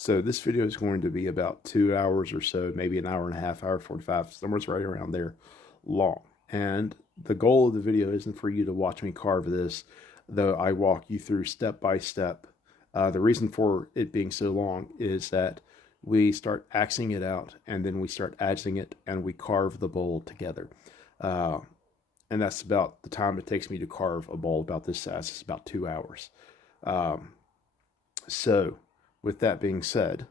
So this video is going to be about 2 hours or so, maybe an hour and a half, hour 45, somewhere right around there long. And the goal of the video isn't for you to watch me carve this, though I walk you through step by step. The reason for it being so long is that we start axing it out and then we start adzing it and we carve the bowl together. And that's about the time it takes me to carve a bowl about this size. It's about 2 hours. So with that being said,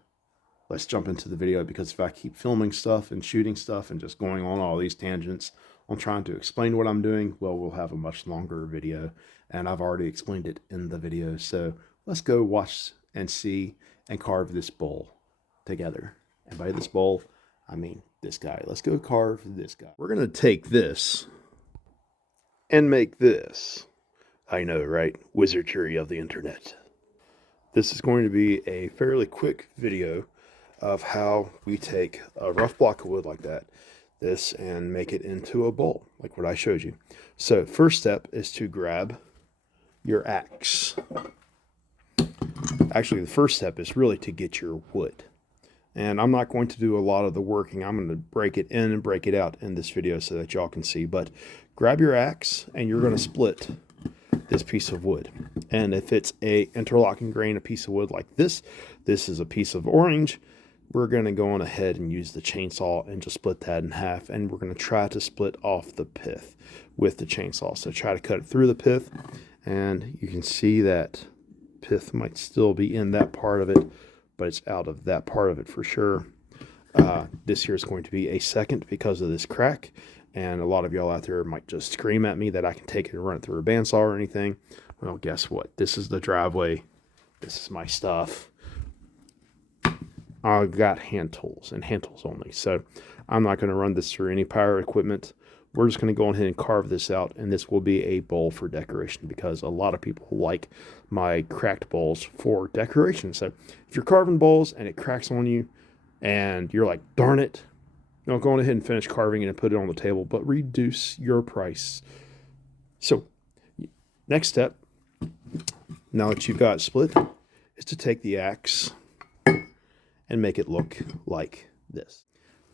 let's jump into the video, because if I keep filming stuff and shooting stuff and just going on all these tangents on trying to explain what I'm doing, well, we'll have a much longer video, and I've already explained it in the video. So let's go watch and see and carve this bowl together. And by this bowl, I mean this guy. Let's go carve this guy. We're going to take this and make this. I know, right? Wizardry of the internet. This is going to be a fairly quick video of how we take a rough block of wood like this, and make it into a bowl, like what I showed you. So first step is to grab your axe. Actually, the first step is really to get your wood. And I'm not going to do a lot of the working. I'm going to break it in and break it out in this video so that y'all can see. But grab your axe and you're going to split this piece of wood. And if it's a interlocking grain, a piece of wood like this is a piece of orange, we're going to go on ahead and use the chainsaw and just split that in half. And we're going to try to split off the pith with the chainsaw. So try to cut it through the pith, and you can see that pith might still be in that part of it, but it's out of that part of it for sure. This here is going to be a second because of this crack. And a lot of y'all out there might just scream at me that I can take it and run it through a bandsaw or anything. Well, guess what? This is the driveway. This is my stuff. I've got hand tools and hand tools only. So I'm not going to run this through any power equipment. We're just going to go ahead and carve this out. And this will be a bowl for decoration, because a lot of people like my cracked bowls for decoration. So if you're carving bowls and it cracks on you and you're like, darn it, go on ahead and finish carving it and put it on the table, but reduce your price. So next step, now that you've got it split, is to take the axe and make it look like this.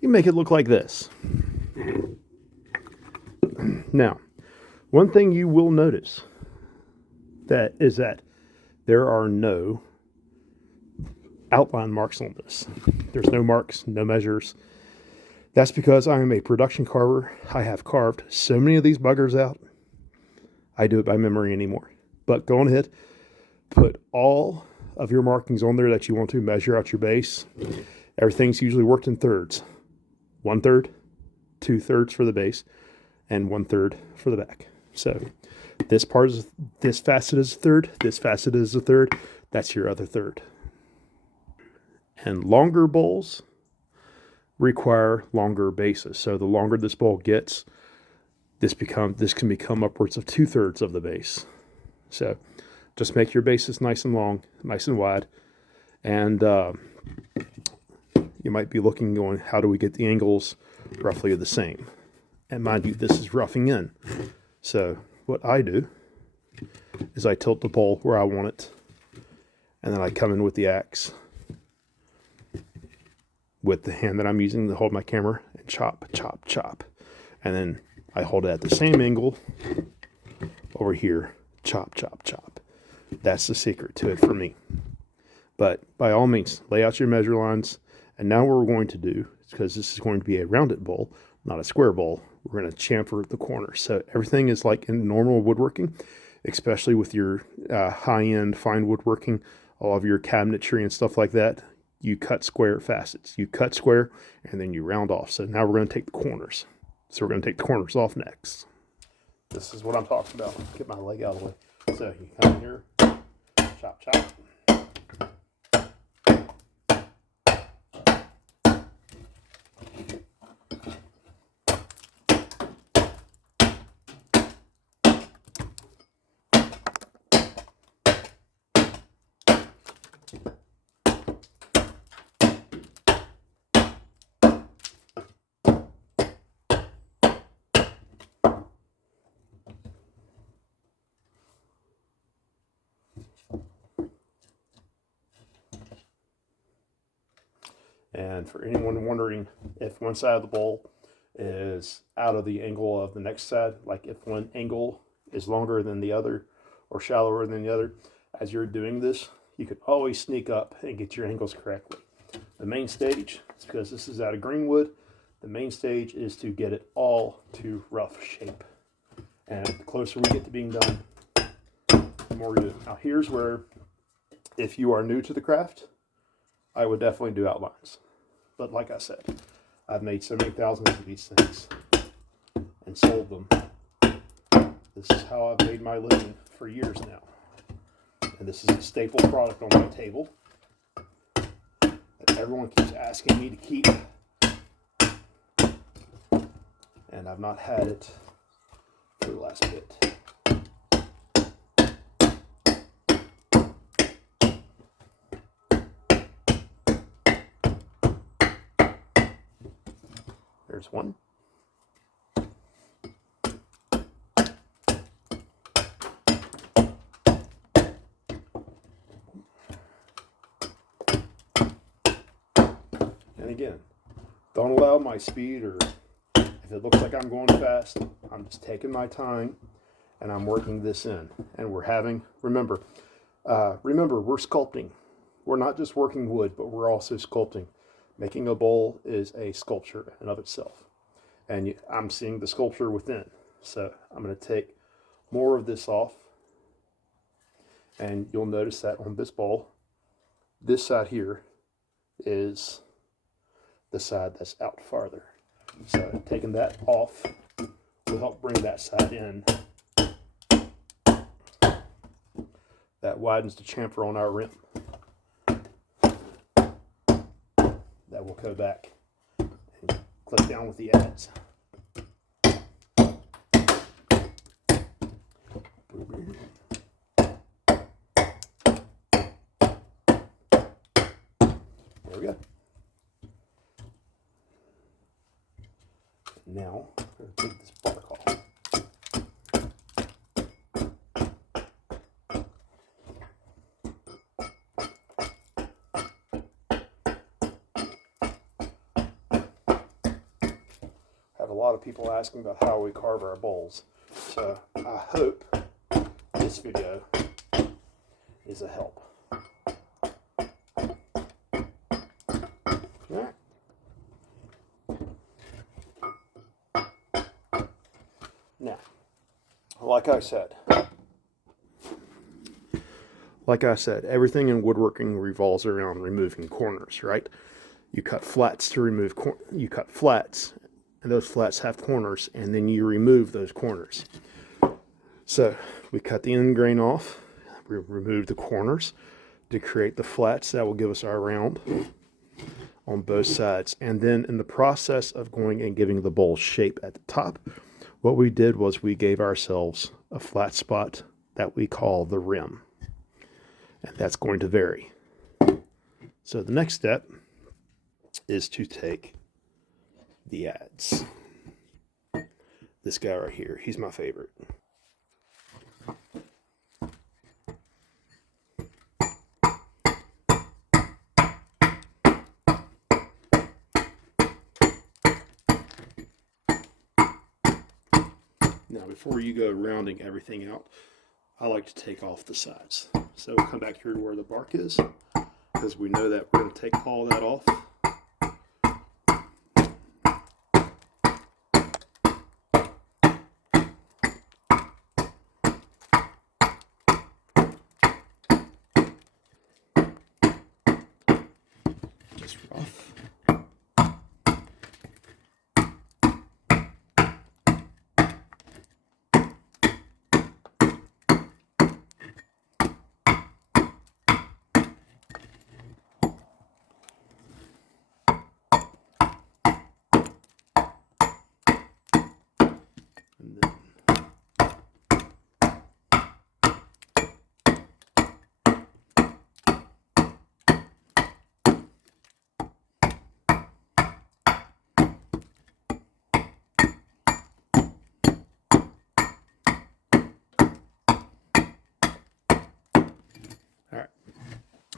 You make it look like this. Now, one thing you will notice is that there are no outline marks on this. There's no marks, no measures. That's because I am a production carver. I have carved so many of these buggers out, I do it by memory anymore. But go on ahead, put all of your markings on there that you want to measure out your base. Everything's usually worked in thirds. 1/3, 2/3 for the base, and 1/3 for the back. So this part is, this facet is a third, this facet is a third, that's your other third. And longer bowls require longer bases. So the longer this bowl gets, this can become upwards of 2/3 of the base. So just make your bases nice and long, nice and wide. And you might be looking, going, how do we get the angles roughly the same? And mind you, this is roughing in. So what I do is I tilt the bowl where I want it, and then I come in with the axe with the hand that I'm using to hold my camera and chop, chop, chop. And then I hold it at the same angle over here, chop, chop, chop. That's the secret to it for me. But by all means, lay out your measure lines. And now what we're going to do, because this is going to be a rounded bowl, not a square bowl, we're going to chamfer the corners. So everything is like in normal woodworking, especially with your high-end fine woodworking, all of your cabinetry and stuff like that. You cut square facets. You cut square, and then you round off. So now we're going to take the corners. So we're going to take the corners off next. This is what I'm talking about. Get my leg out of the way. So you come in here, chop, chop. And for anyone wondering if one side of the bowl is out of the angle of the next side, like if one angle is longer than the other or shallower than the other, as you're doing this, you can always sneak up and get your angles correctly. The main stage, because this is out of green wood, the main stage is to get it all to rough shape. And the closer we get to being done, the more we do. Now here's where, if you are new to the craft, I would definitely do outlines. But like I said, I've made so many thousands of these things and sold them. This is how I've made my living for years now. And this is a staple product on my table that everyone keeps asking me to keep. And I've not had it for the last bit. There's one. And again, don't allow my speed, or if it looks like I'm going fast, I'm just taking my time and I'm working this in. And we're having, remember, we're sculpting. We're not just working wood, but we're also sculpting. Making a bowl is a sculpture in and of itself. And I'm seeing the sculpture within. So I'm going to take more of this off. And you'll notice that on this bowl, this side here is the side that's out farther. So taking that off will help bring that side in. That widens the chamfer on our rim. That will go back and clip down with the adze. There we go. Now, I'm going to take this bark off. I have a lot of people asking about how we carve our bowls. So I hope this video is a help. Alright. Now, like I said, everything in woodworking revolves around removing corners, right? You cut flats to remove you cut flats, and those flats have corners, and then you remove those corners. So we cut the end grain off, we remove the corners to create the flats that will give us our round on both sides. And then in the process of going and giving the bowl shape at the top, what we did was we gave ourselves a flat spot that we call the rim. And that's going to vary. So the next step is to take the adze. This guy right here, he's my favorite. Now, before you go rounding everything out, I like to take off the sides. So we'll come back here to where the bark is, because we know that we're going to take all that off. Just rough.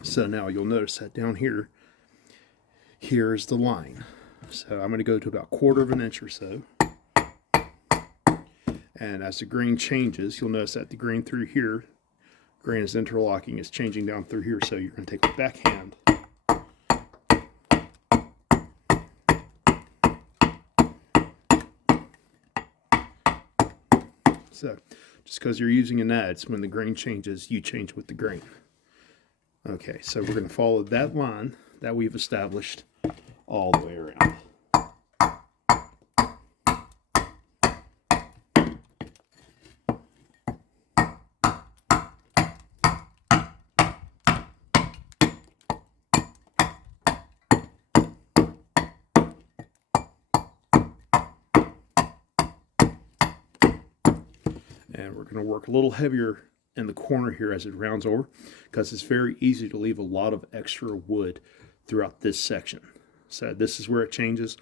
So now you'll notice that down here, here's the line. So I'm going to go to about 1/4 inch or so. And as the grain changes, you'll notice that the grain through here, grain is interlocking, is changing down through here. So you're going to take the backhand so just because you're using an adze, when the grain changes, you change with the grain. Okay, so we're going to follow that line that we've established all the way around. And we're going to work a little heavier in the corner here as it rounds over, because it's very easy to leave a lot of extra wood throughout this section. So this is where it changes.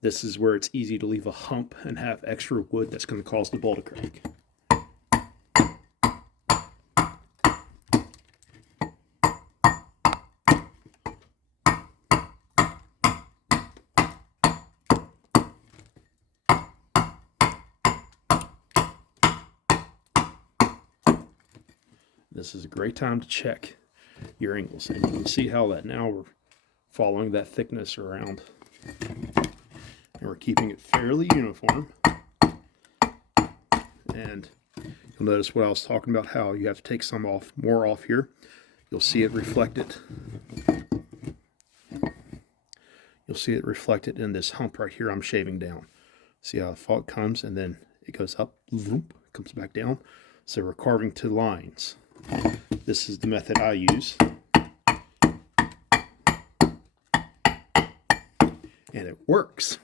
This is where it's easy to leave a hump and have extra wood that's going to cause the bowl to crack. This is a great time to check your angles, and you can see how that now we're following that thickness around, and we're keeping it fairly uniform. And you'll notice what I was talking about, how you have to take some off, more off here. You'll see it reflected. You'll see it reflected in this hump right here I'm shaving down. See how it comes, and then it goes up, comes back down. So we're carving to lines. This is the method I use, and it works.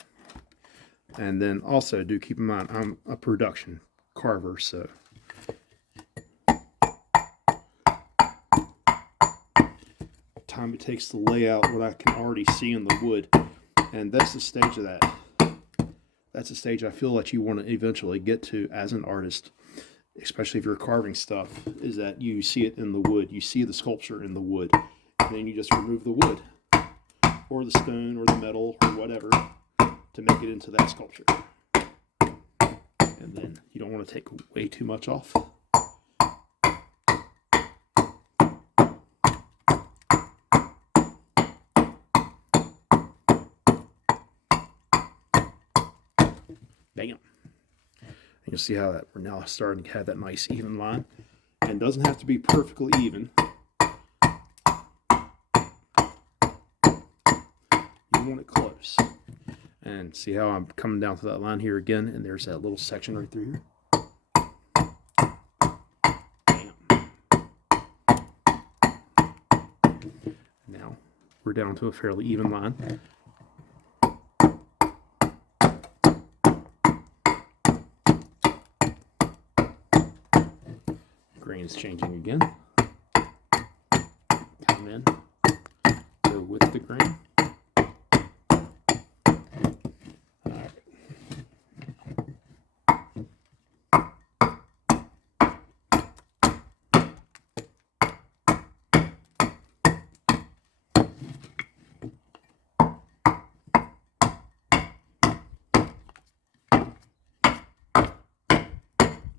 And then also do keep in mind, I'm a production carver, so time it takes to lay out what I can already see in the wood, and that's the stage of that. That's the stage I feel that you want to eventually get to as an artist, especially if you're carving stuff, is that you see it in the wood. You see the sculpture in the wood, and then you just remove the wood or the stone or the metal or whatever to make it into that sculpture. And then you don't want to take way too much off. Bam. And you'll see how that we're now starting to have that nice even line. And it doesn't have to be perfectly even. You want it close. And see how I'm coming down to that line here again, and there's that little section right through here. Bam. Now we're down to a fairly even line. Grain's changing again. Come in, go with the grain. All right.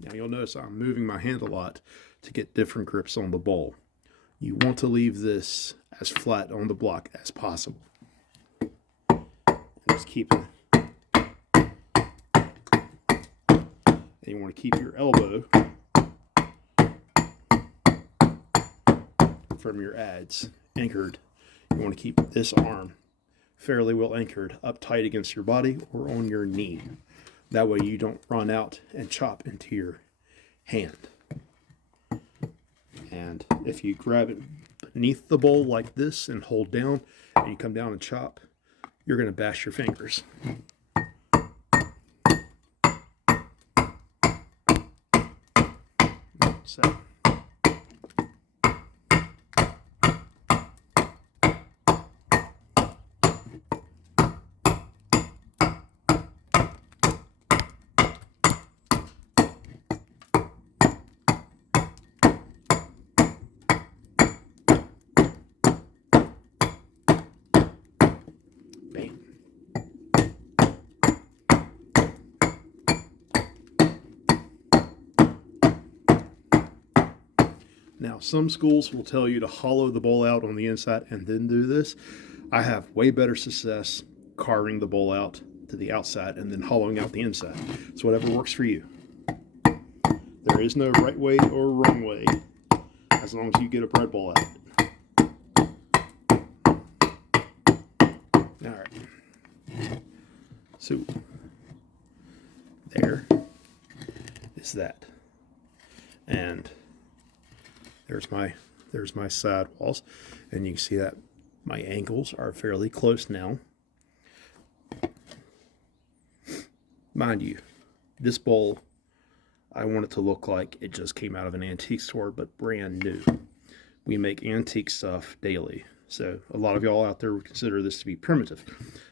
Now you'll notice I'm moving my hand a lot to get different grips on the bowl. You want to leave this as flat on the block as possible. And just keep it. And you want to keep your elbow from your adze anchored. You want to keep this arm fairly well anchored up tight against your body or on your knee. That way you don't run out and chop into your hand. And if you grab it beneath the bowl like this and hold down, and you come down and chop, you're going to bash your fingers. So. Now, some schools will tell you to hollow the bowl out on the inside and then do this. I have way better success carving the bowl out to the outside and then hollowing out the inside. It's whatever works for you. There is no right way or wrong way as long as you get a bread bowl out. All right. So there is that. And there's my side walls, and you can see that my angles are fairly close now. Mind you, this bowl, I want it to look like it just came out of an antique store, but brand new. We make antique stuff daily, so a lot of y'all out there would consider this to be primitive.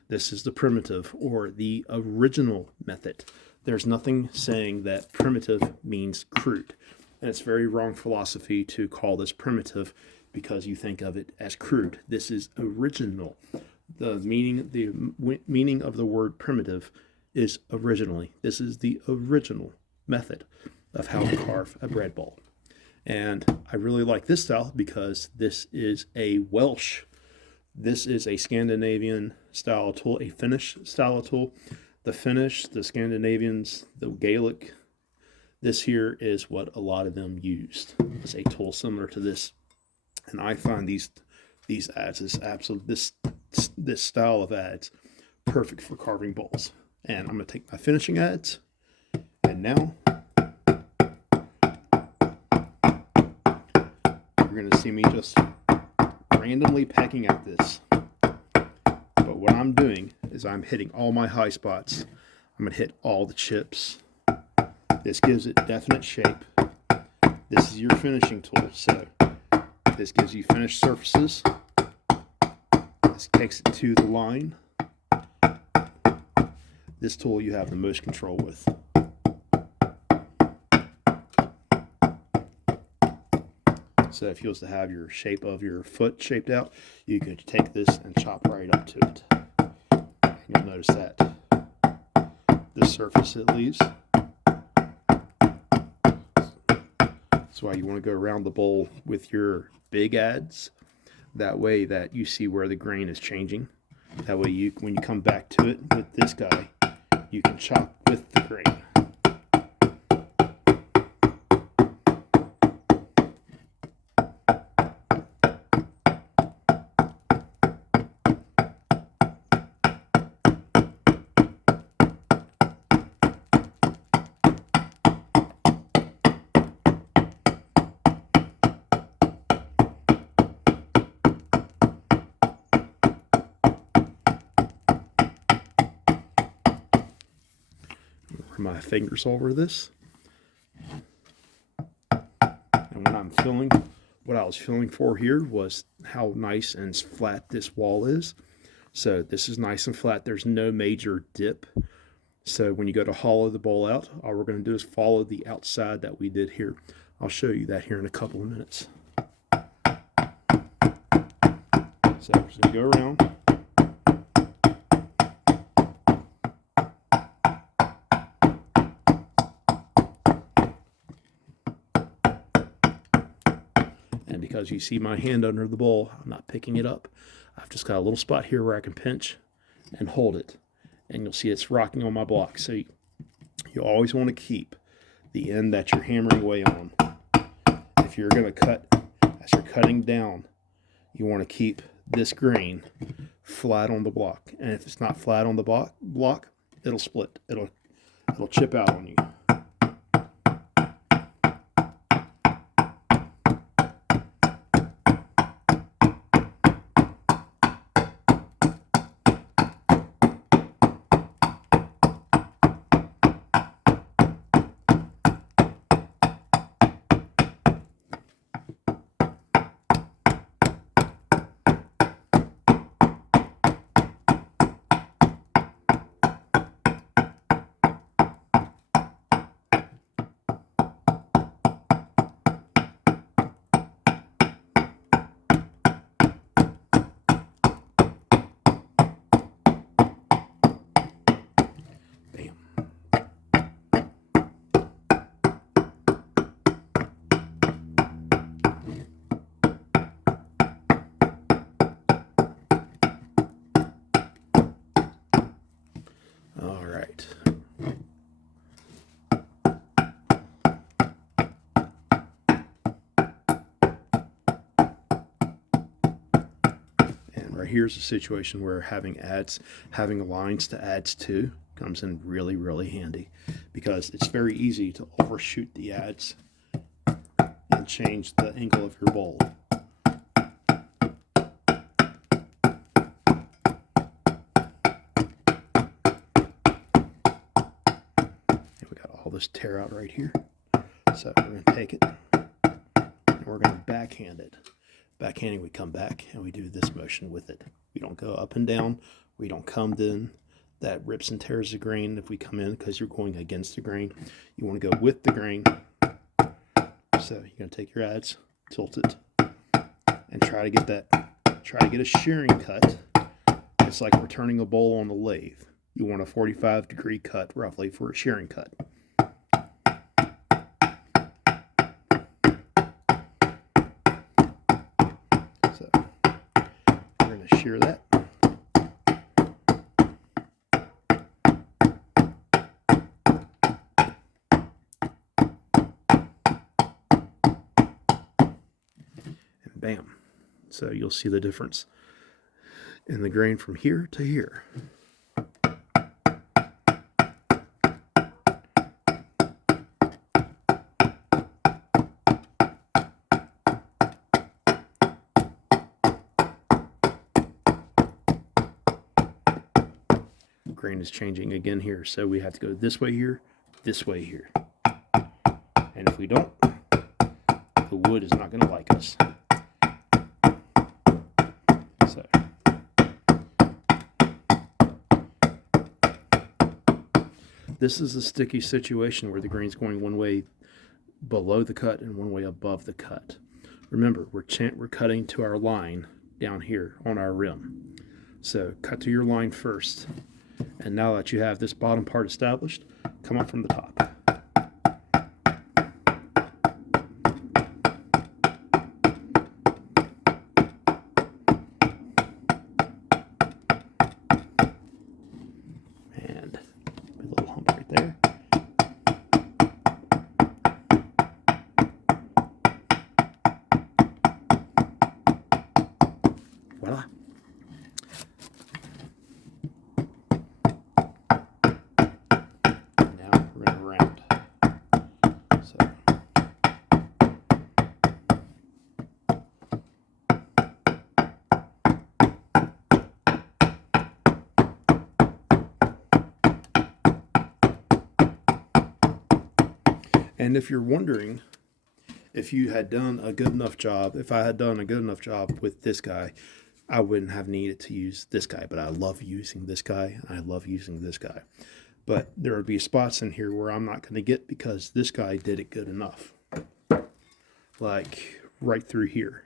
This is the primitive or the original method. There's nothing saying that primitive means crude. And it's very wrong philosophy to call this primitive because you think of it as crude. This is original. The meaning of the word primitive is originally. This is the original method of how to carve a bread bowl. And I really like this style because this is a Welsh. This is a Scandinavian style tool, a Finnish style tool. The Finnish, the Scandinavians, the Gaelic, this here is what a lot of them used. It's a tool similar to this, and I find these adze, this style of adze, perfect for carving bowls. And I'm going to take my finishing adze, and now you're going to see me just randomly pecking at this. But what I'm doing is I'm hitting all my high spots. I'm going to hit all the chips. This gives it definite shape. This is your finishing tool, so this gives you finished surfaces. This takes it to the line. This tool you have the most control with. So if you was to have your shape of your foot shaped out, you could take this and chop right up to it. And you'll notice that this surface it leaves. That's why you want to go around the bowl with your big adze. That way that you see where the grain is changing. That way when you come back to it with this guy, you can chop with the grain. My fingers over this, and when I'm filling, what I was filling for here was how nice and flat this wall is. So this is nice and flat. There's no major dip. So when you go to hollow the bowl out, all we're going to do is follow the outside that we did here. I'll show you that here in a couple of minutes. So we're just going to go around. And because you see my hand under the bowl, I'm not picking it up. I've just got a little spot here where I can pinch and hold it. And you'll see it's rocking on my block. So you always want to keep the end that you're hammering away on. If you're going to cut, as you're cutting down, you want to keep this grain flat on the block. And if it's not flat on the block, it'll split. It'll chip out on you. Right here's a situation where having lines to adze to comes in really, really handy, because it's very easy to overshoot the adze and change the angle of your bowl. And we got all this tear out right here. So we're going to take it and we're going to backhand it. Backhanding, we come back and we do this motion with it. We don't go up and down. We don't come in. That rips and tears the grain if we come in, because you're going against the grain. You want to go with the grain. So you're going to take your adze, tilt it, and try to get a shearing cut. It's like we're turning a bowl on the lathe. You want a 45-degree cut roughly for a shearing cut. So we're going to shear that. Bam. So you'll see the difference in the grain from here to here. Grain is changing again here, so we have to go this way here, and if we don't, the wood is not going to like us. So this is a sticky situation where the grain's going one way below the cut and one way above the cut. Remember, we're cutting to our line down here on our rim. So cut to your line first, and now that you have this bottom part established, come up from the top. And a little hump right there. Voila. Now we're going to round. So and if you're wondering if you had done a good enough job, if I had done a good enough job with this guy, I wouldn't have needed to use this guy, but I love using this guy. I love using this guy. But there would be spots in here where I'm not going to get because this guy did it good enough. Like right through here.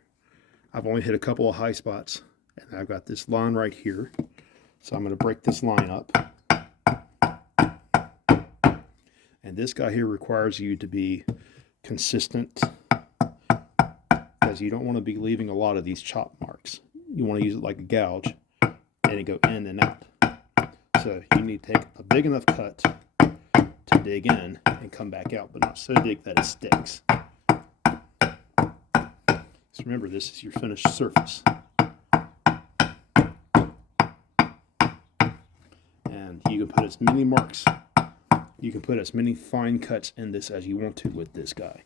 I've only hit a couple of high spots, and I've got this line right here. So I'm going to break this line up. And this guy here requires you to be consistent, because you don't want to be leaving a lot of these chop marks. You want to use it like a gouge and it go in and out. So you need to take a big enough cut to dig in and come back out, but not so big that it sticks. So remember, this is your finished surface. And you can put as many marks, you can put as many fine cuts in this as you want to with this guy.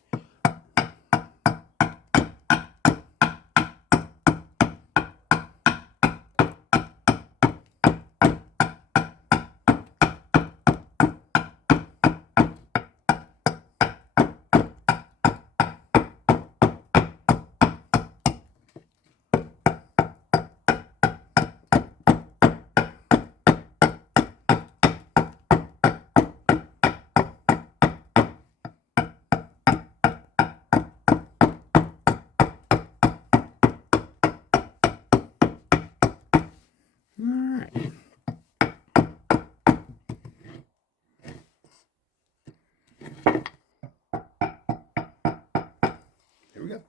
There we go.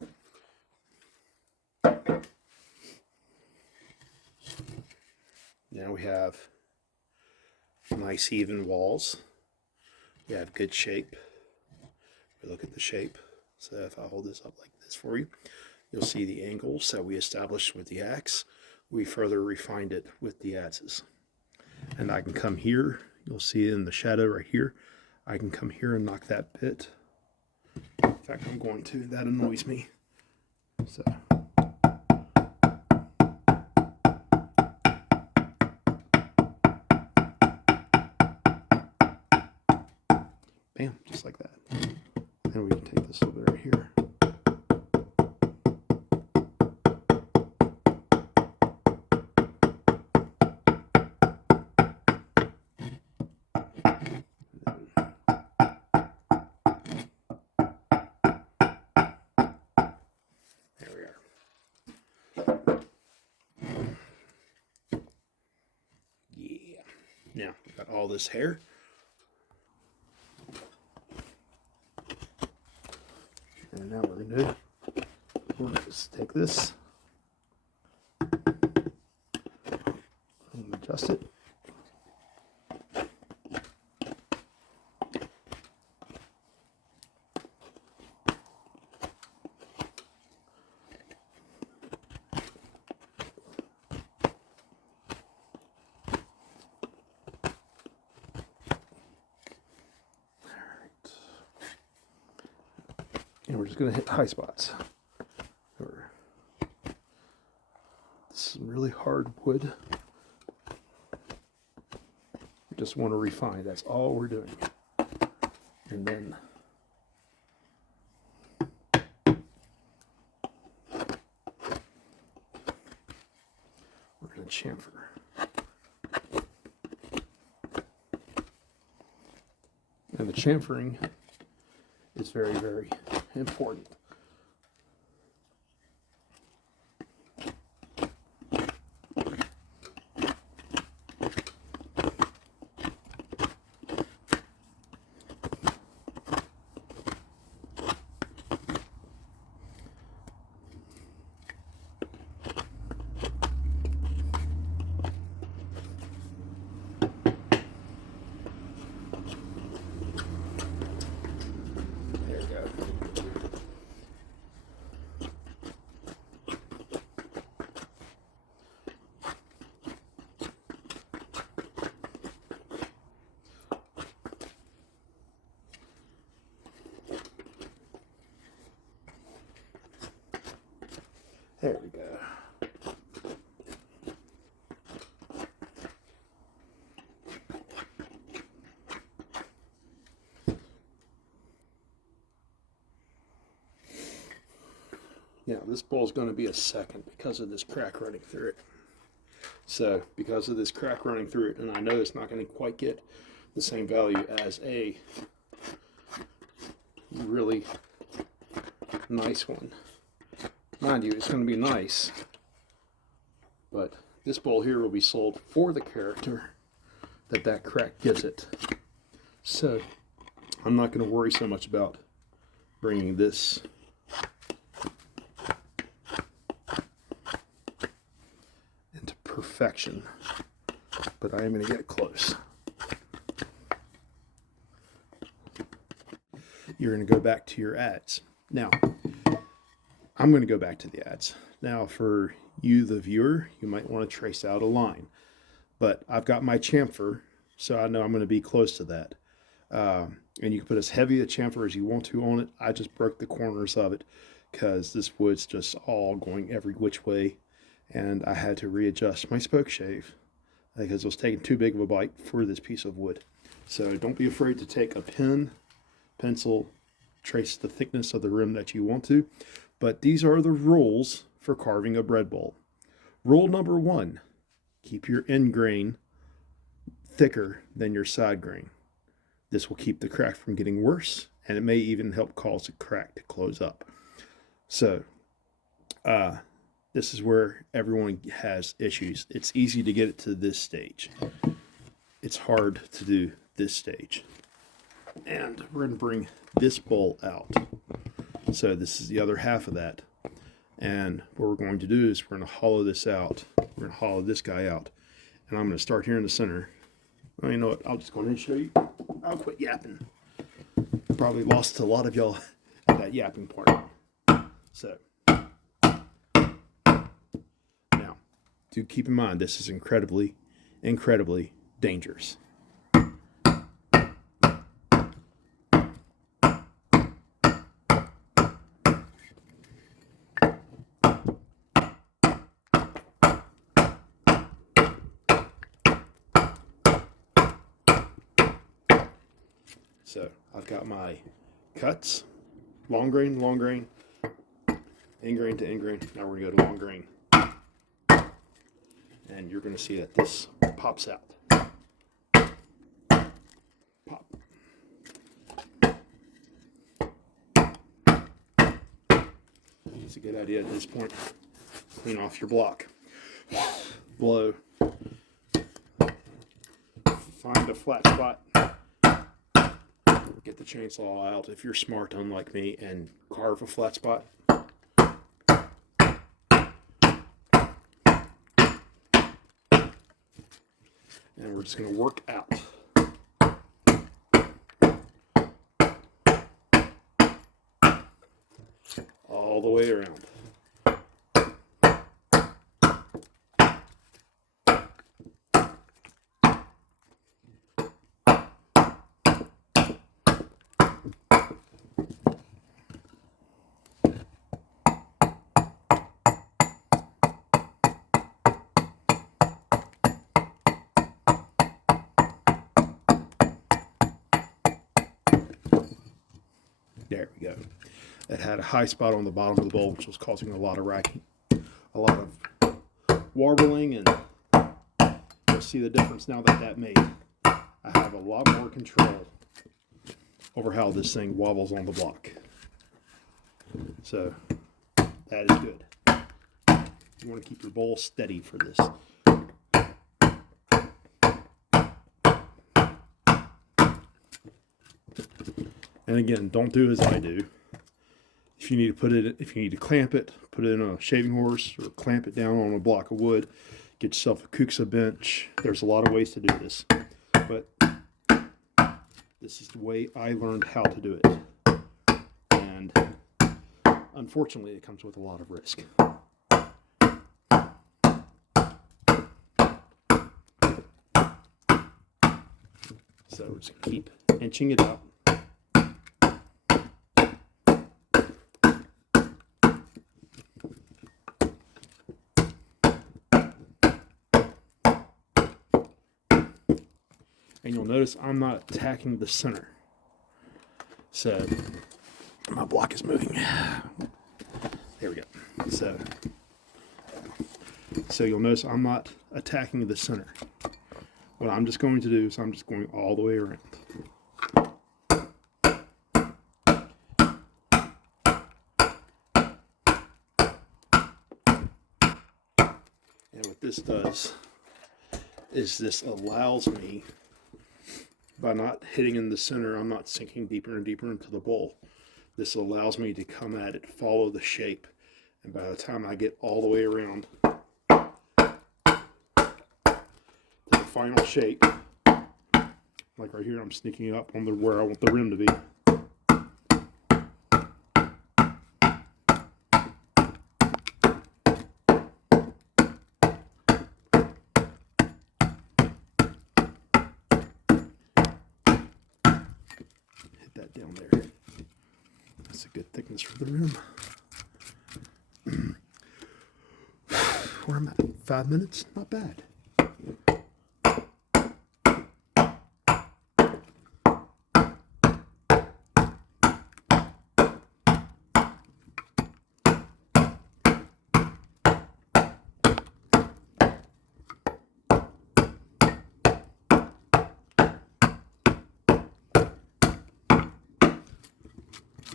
Now we have nice even walls. We have good shape. We look at the shape. So if I hold this up like this for you, you'll see the angles that we established with the axe. we further refined it with the adzes. And I can come here, you'll see it in the shadow right here. I can come here and knock that bit. In fact, I'm going to, that annoys me. So. Bam, just like that. And we can take this little bit right here. There we are. Yeah. Now, we've got all this hair. And now what we're going to do, we're going to just take this and adjust it. And we're just going to hit the high spots. This is really hard wood. We just want to refine. That's all we're doing. And then we're going to chamfer. And the chamfering is very, very important. There we go. There we go. Now this bowl is going to be a second because of this crack running through it. So because of this crack running through it, and I know it's not going to quite get the same value as a really nice one. Mind you, it's going to be nice, but this bowl here will be sold for the character that crack gives it. So I'm not going to worry so much about bringing this into perfection, but I am going to get close. You're going to go back to your adze. Now, I'm going to go back to the adze. Now, for you, the viewer, you might want to trace out a line. But I've got my chamfer, so I know I'm going to be close to that. And you can put as heavy a chamfer as you want to on it. I just broke the corners of it because this wood's just all going every which way. And I had to readjust my spoke shave because it was taking too big of a bite for this piece of wood. So don't be afraid to take a pen, pencil, trace the thickness of the rim that you want to. But these are the rules for carving a bread bowl. Rule number 1, keep your end grain thicker than your side grain. This will keep the crack from getting worse, and it may even help cause the crack to close up. So, this is where everyone has issues. It's easy to get it to this stage. It's hard to do this stage. And we're going to bring this bowl out. So this is the other half of that. And what we're going to do is we're going to hollow this out. We're going to hollow this guy out. And I'm going to start here in the center. Oh, you know what? I'll just go ahead and show you. I'll quit yapping. Probably lost a lot of y'all at that yapping part. So, now, do keep in mind this is incredibly, incredibly dangerous. So I've got my cuts, long grain, end grain to end grain. Now we're going to go to long grain. And you're going to see that this pops out. Pop. It's a good idea at this point. Clean off your block. Blow. Find a flat spot. Get the chainsaw out if you're smart, unlike me, and carve a flat spot. And we're just going to work out. All the way around. There we go. It had a high spot on the bottom of the bowl, which was causing a lot of racking, a lot of warbling, and you'll see the difference now that that made. I have a lot more control over how this thing wobbles on the block. So that is good. You want to keep your bowl steady for this. And again, don't do as I do. If you need to clamp it, put it in a shaving horse or clamp it down on a block of wood. Get yourself a kuksa bench. There's a lot of ways to do this, but this is the way I learned how to do it. And unfortunately, it comes with a lot of risk. So we're just gonna keep inching it out. And you'll notice I'm not attacking the center. So my block is moving. There we go. So you'll notice I'm not attacking the center. What I'm just going to do is I'm just going all the way around. And what this does is this allows me, by not hitting in the center, I'm not sinking deeper and deeper into the bowl. This allows me to come at it, follow the shape, and by the time I get all the way around to the final shape, like right here, I'm sneaking up on where I want the rim to be. That down there. That's a good thickness for the rim. Where am I at? 5 minutes? Not bad.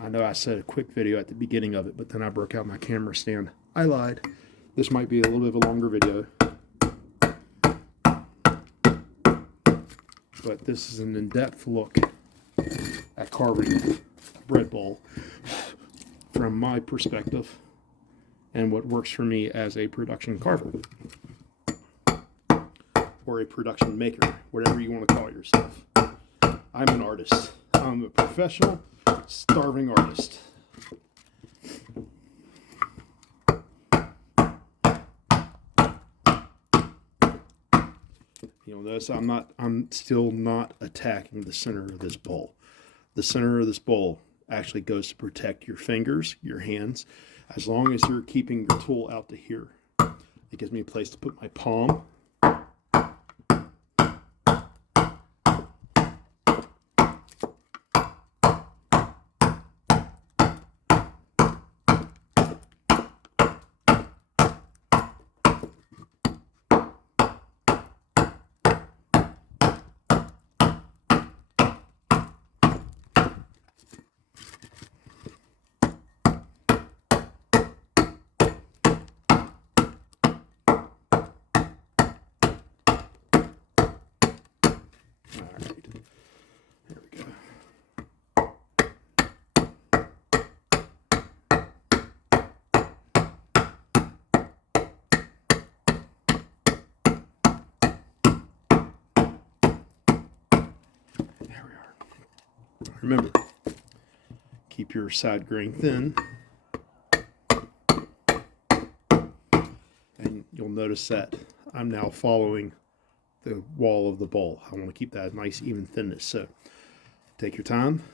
I know I said a quick video at the beginning of it, but then I broke out my camera stand. I lied. This might be a little bit of a longer video. But this is an in-depth look at carving a bread bowl from my perspective and what works for me as a production carver or a production maker, whatever you want to call yourself. I'm an artist. I'm a professional starving artist. You'll notice I'm still not attacking the center of this bowl. The center of this bowl actually goes to protect your fingers, your hands, as long as you're keeping your tool out to here. It gives me a place to put my palm. Remember, keep your side grain thin, and you'll notice that I'm now following the wall of the bowl. I want to keep that nice even thinness, so take your time.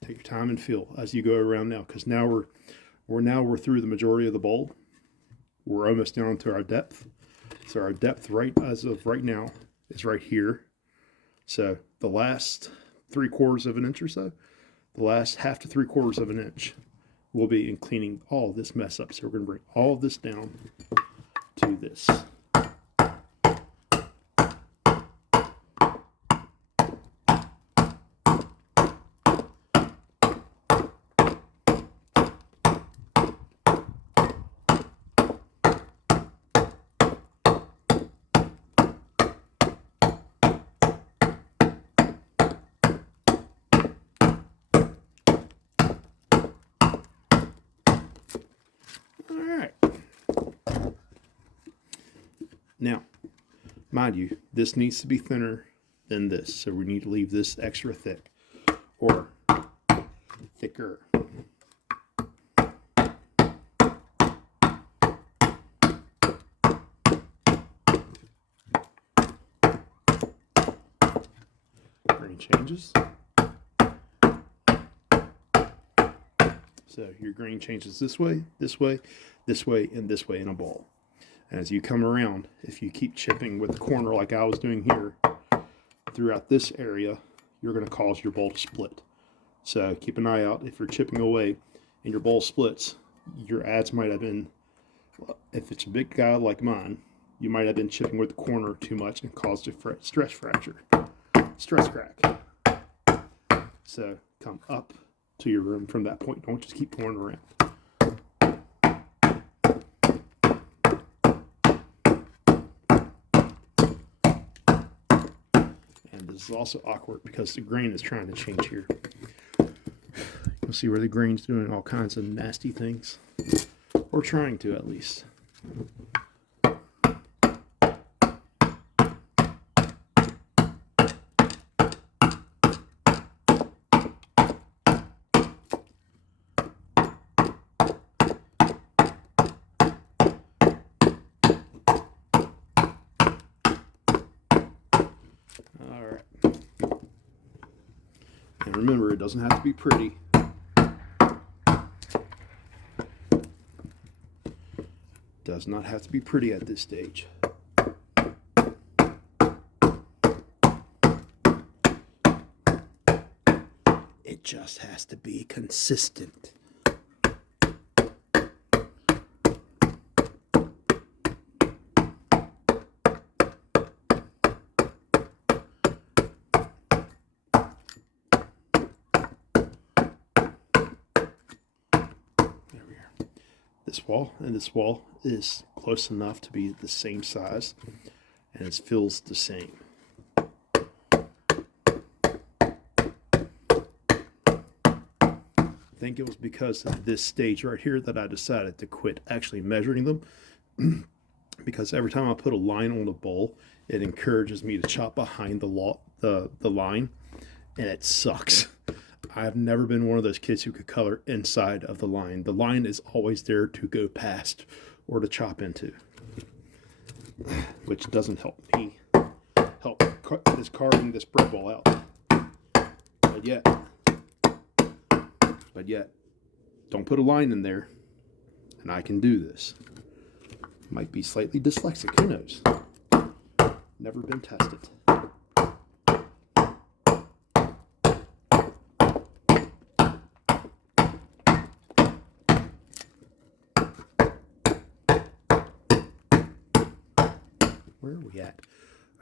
Take your time and feel as you go around now, because now we're through the majority of the bowl. We're almost down to our depth. So our depth right as of right now is right here. So the last 3/4 of an inch or so, the last 1/2 to 3/4 of an inch will be in cleaning all this mess up. So we're going to bring all of this down to this. Now, mind you, this needs to be thinner than this, so we need to leave this extra thick, or thicker. Grain changes. So your grain changes this way, this way, this way, and this way in a bowl. As you come around, if you keep chipping with the corner like I was doing here, throughout this area, you're going to cause your bowl to split. So keep an eye out. If you're chipping away and your bowl splits, your adze might have been, if it's a big guy like mine, you might have been chipping with the corner too much and caused a stress fracture, stress crack. So come up to your room from that point. Don't just keep pouring around. This is also awkward because the grain is trying to change here. You'll see where the grain's doing all kinds of nasty things, or trying to at least. And remember, it doesn't have to be pretty. Does not have to be pretty at this stage. It just has to be consistent. This wall and this wall is close enough to be the same size, and it feels the same. I think it was because of this stage right here that I decided to quit actually measuring them, because every time I put a line on the bowl, it encourages me to chop behind the line, and it sucks. I've never been one of those kids who could color inside of the line. The line is always there to go past or to chop into, which doesn't help me help this carving this bread bowl out. But yet, don't put a line in there, and I can do this. Might be slightly dyslexic, who knows? Never been tested. Where are we at?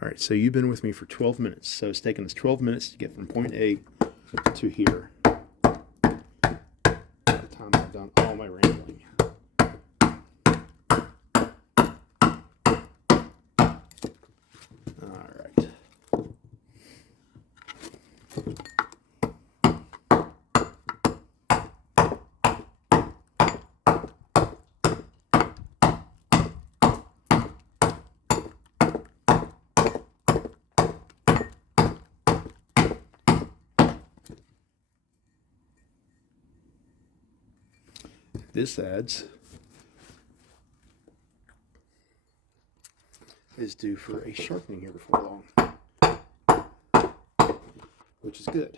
All right, so you've been with me for 12 minutes. So it's taken us 12 minutes to get from point A to here. By the time I've done all my rambling. All right. This adds is due for a sharpening here before long, which is good.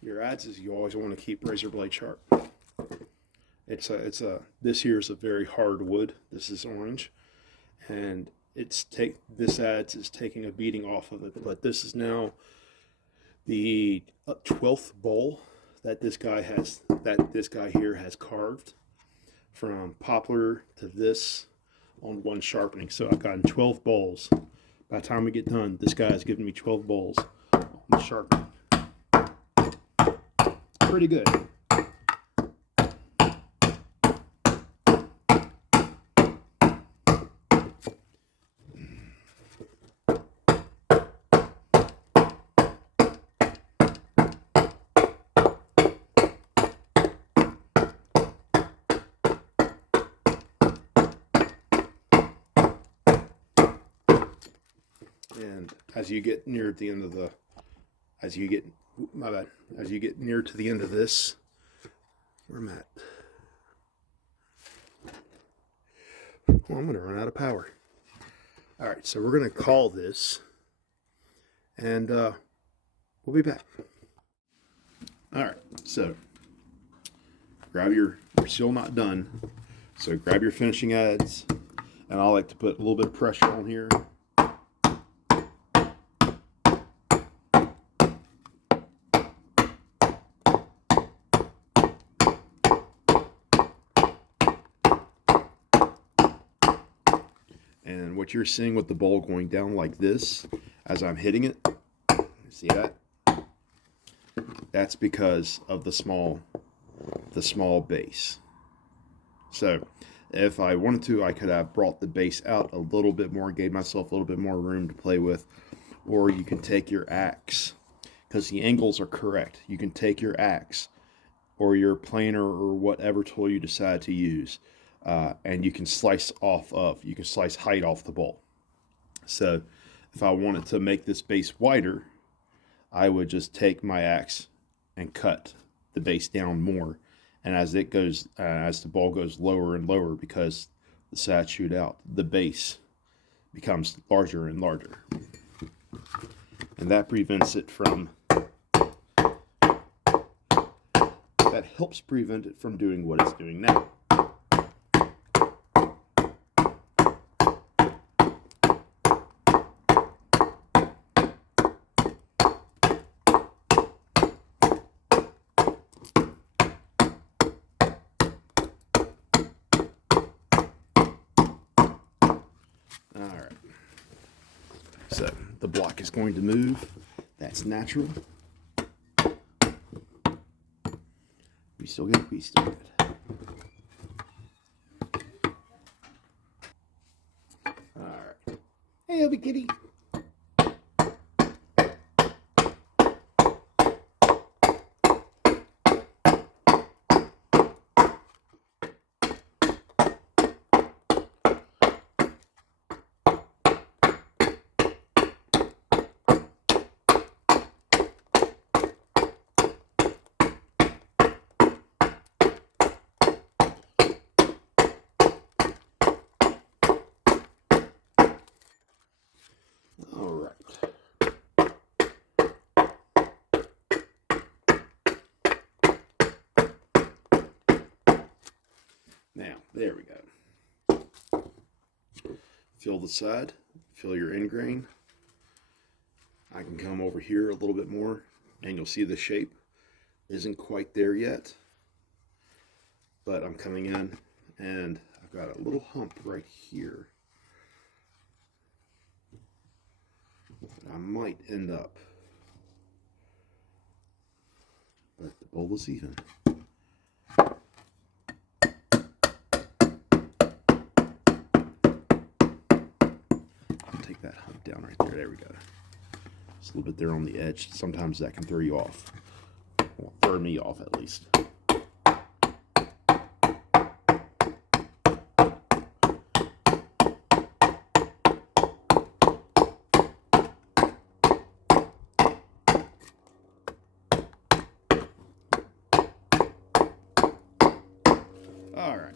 Your adze is you always want to keep razor blade sharp. This here is a very hard wood. This is orange, and this adze is taking a beating off of it. But this is now the 12th bowl that this guy here has carved, from poplar to this on one sharpening. So I've gotten 12 bowls. By the time we get done, this guy has given me 12 bowls on the sharpening. Pretty good. And as you get near the end of the, as you get near to the end of this, where am I at? Well, I'm going to run out of power. All right, so we're going to call this, and we'll be back. All right, so you're still not done, so grab your finishing adze, and I like to put a little bit of pressure on here. And what you're seeing with the bowl going down like this, as I'm hitting it, see that? That's because of the small base. So if I wanted to, I could have brought the base out a little bit more, gave myself a little bit more room to play with. Or you can take your axe, because the angles are correct. You can take your axe or your planer or whatever tool you decide to use, and you can slice height off the bowl. So if I wanted to make this base wider, I would just take my axe and cut the base down more. And as the ball goes lower and lower, because the sides shoot out, the base becomes larger and larger. And that prevents it from, that helps prevent it from doing what it's doing now. Alright, so the block is going to move. That's natural. We still good. Alright. Hey, Obi Kitty. There we go. Fill the side, fill your end grain. I can come over here a little bit more and you'll see the shape isn't quite there yet. But I'm coming in and I've got a little hump right here. I might end up, but the bowl is even. I'll take that hump down right there. There we go. Just a little bit there on the edge. Sometimes that can throw you off. Well, throw me off at least. Alright,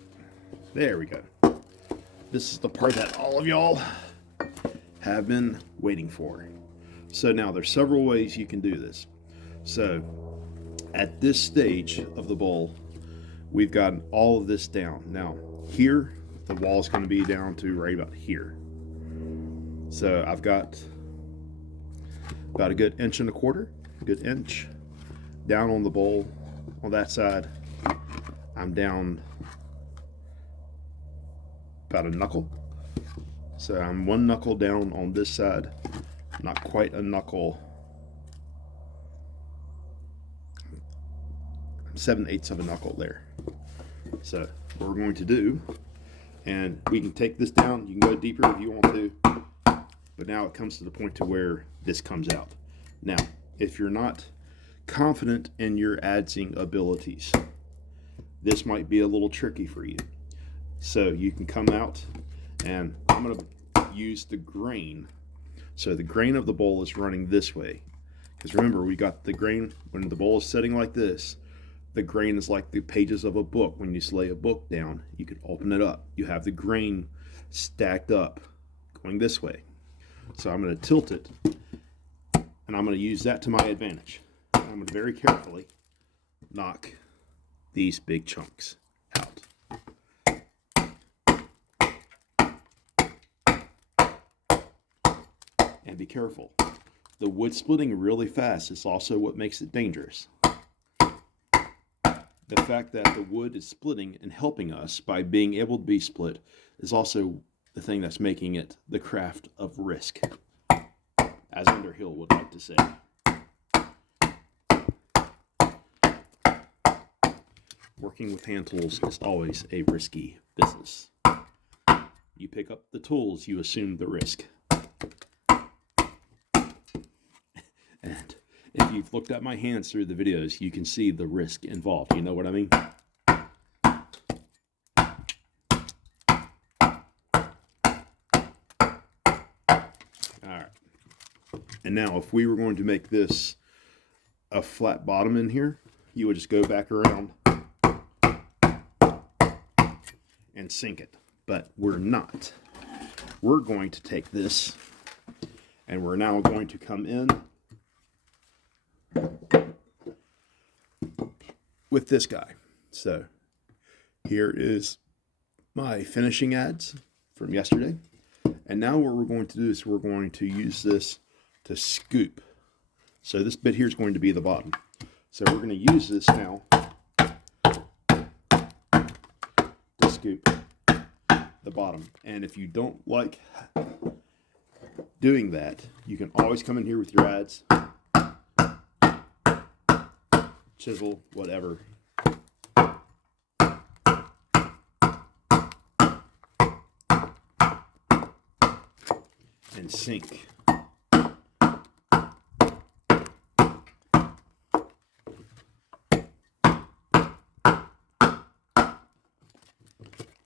there we go. This is the part that all of y'all have been waiting for. So now there's several ways you can do this. So at this stage of the bowl, we've got all of this down. Now here, the wall is going to be down to right about here. So I've got about a good 1.25 inches, a good inch down on the bowl. On that side, I'm down about a knuckle. So I'm 1 knuckle down on this side, not quite a knuckle. 7/8 of a knuckle there. So what we're going to do, and we can take this down, you can go deeper if you want to, but now it comes to the point to where this comes out. Now, if you're not confident in your adzing abilities, this might be a little tricky for you. So you can come out, and I'm going to use the grain. So the grain of the bowl is running this way. Because remember, we got the grain, when the bowl is setting like this, the grain is like the pages of a book. When you lay a book down, you can open it up. You have the grain stacked up going this way. So I'm going to tilt it, and I'm going to use that to my advantage. I'm going to very carefully knock these big chunks out. And be careful. The wood splitting really fast is also what makes it dangerous. The fact that the wood is splitting and helping us by being able to be split is also the thing that's making it the craft of risk, as Underhill would like to say. Working with hand tools is always a risky business. You pick up the tools, you assume the risk. And if you've looked at my hands through the videos, you can see the risk involved. You know what I mean? Alright. And now, if we were going to make this a flat bottom in here, you would just go back around and sink it. But we're not. We're going to take this, and we're now going to come in with this guy. So here is my finishing adze from yesterday. And now what we're going to do is we're going to use this to scoop. So this bit here is going to be the bottom. So we're going to use this now to scoop the bottom. And if you don't like doing that, you can always come in here with your adze, chisel, whatever. And sink.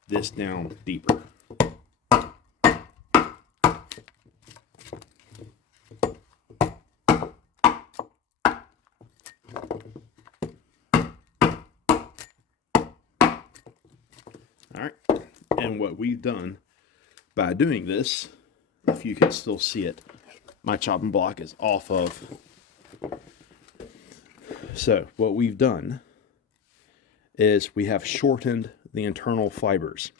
This down deeper. Alright, and what we've done by doing this, if you can still see it, my chopping block is off of. So what we've done is we have shortened the internal fibers.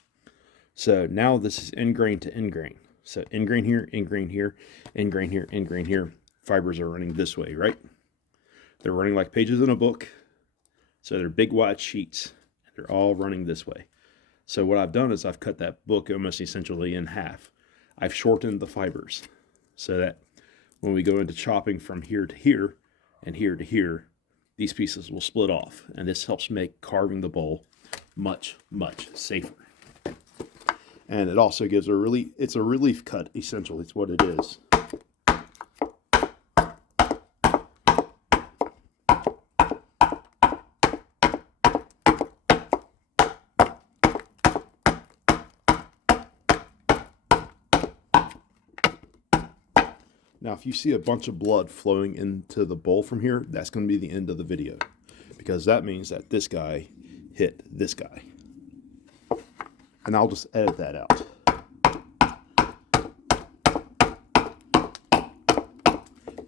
So now this is end grain to end grain. So end grain here, end grain here, end grain here, end grain here. Fibers are running this way, right? They're running like pages in a book. So they're big wide sheets. They're all running this way. So what I've done is I've cut that book almost essentially in half. I've shortened the fibers so that when we go into chopping from here to here and here to here, these pieces will split off. And this helps make carving the bowl much, much safer. And it also gives it's a relief cut, essentially. It's what it is. Now, if you see a bunch of blood flowing into the bowl from here, that's going to be the end of the video, because that means that this guy hit this guy. And I'll just edit that out.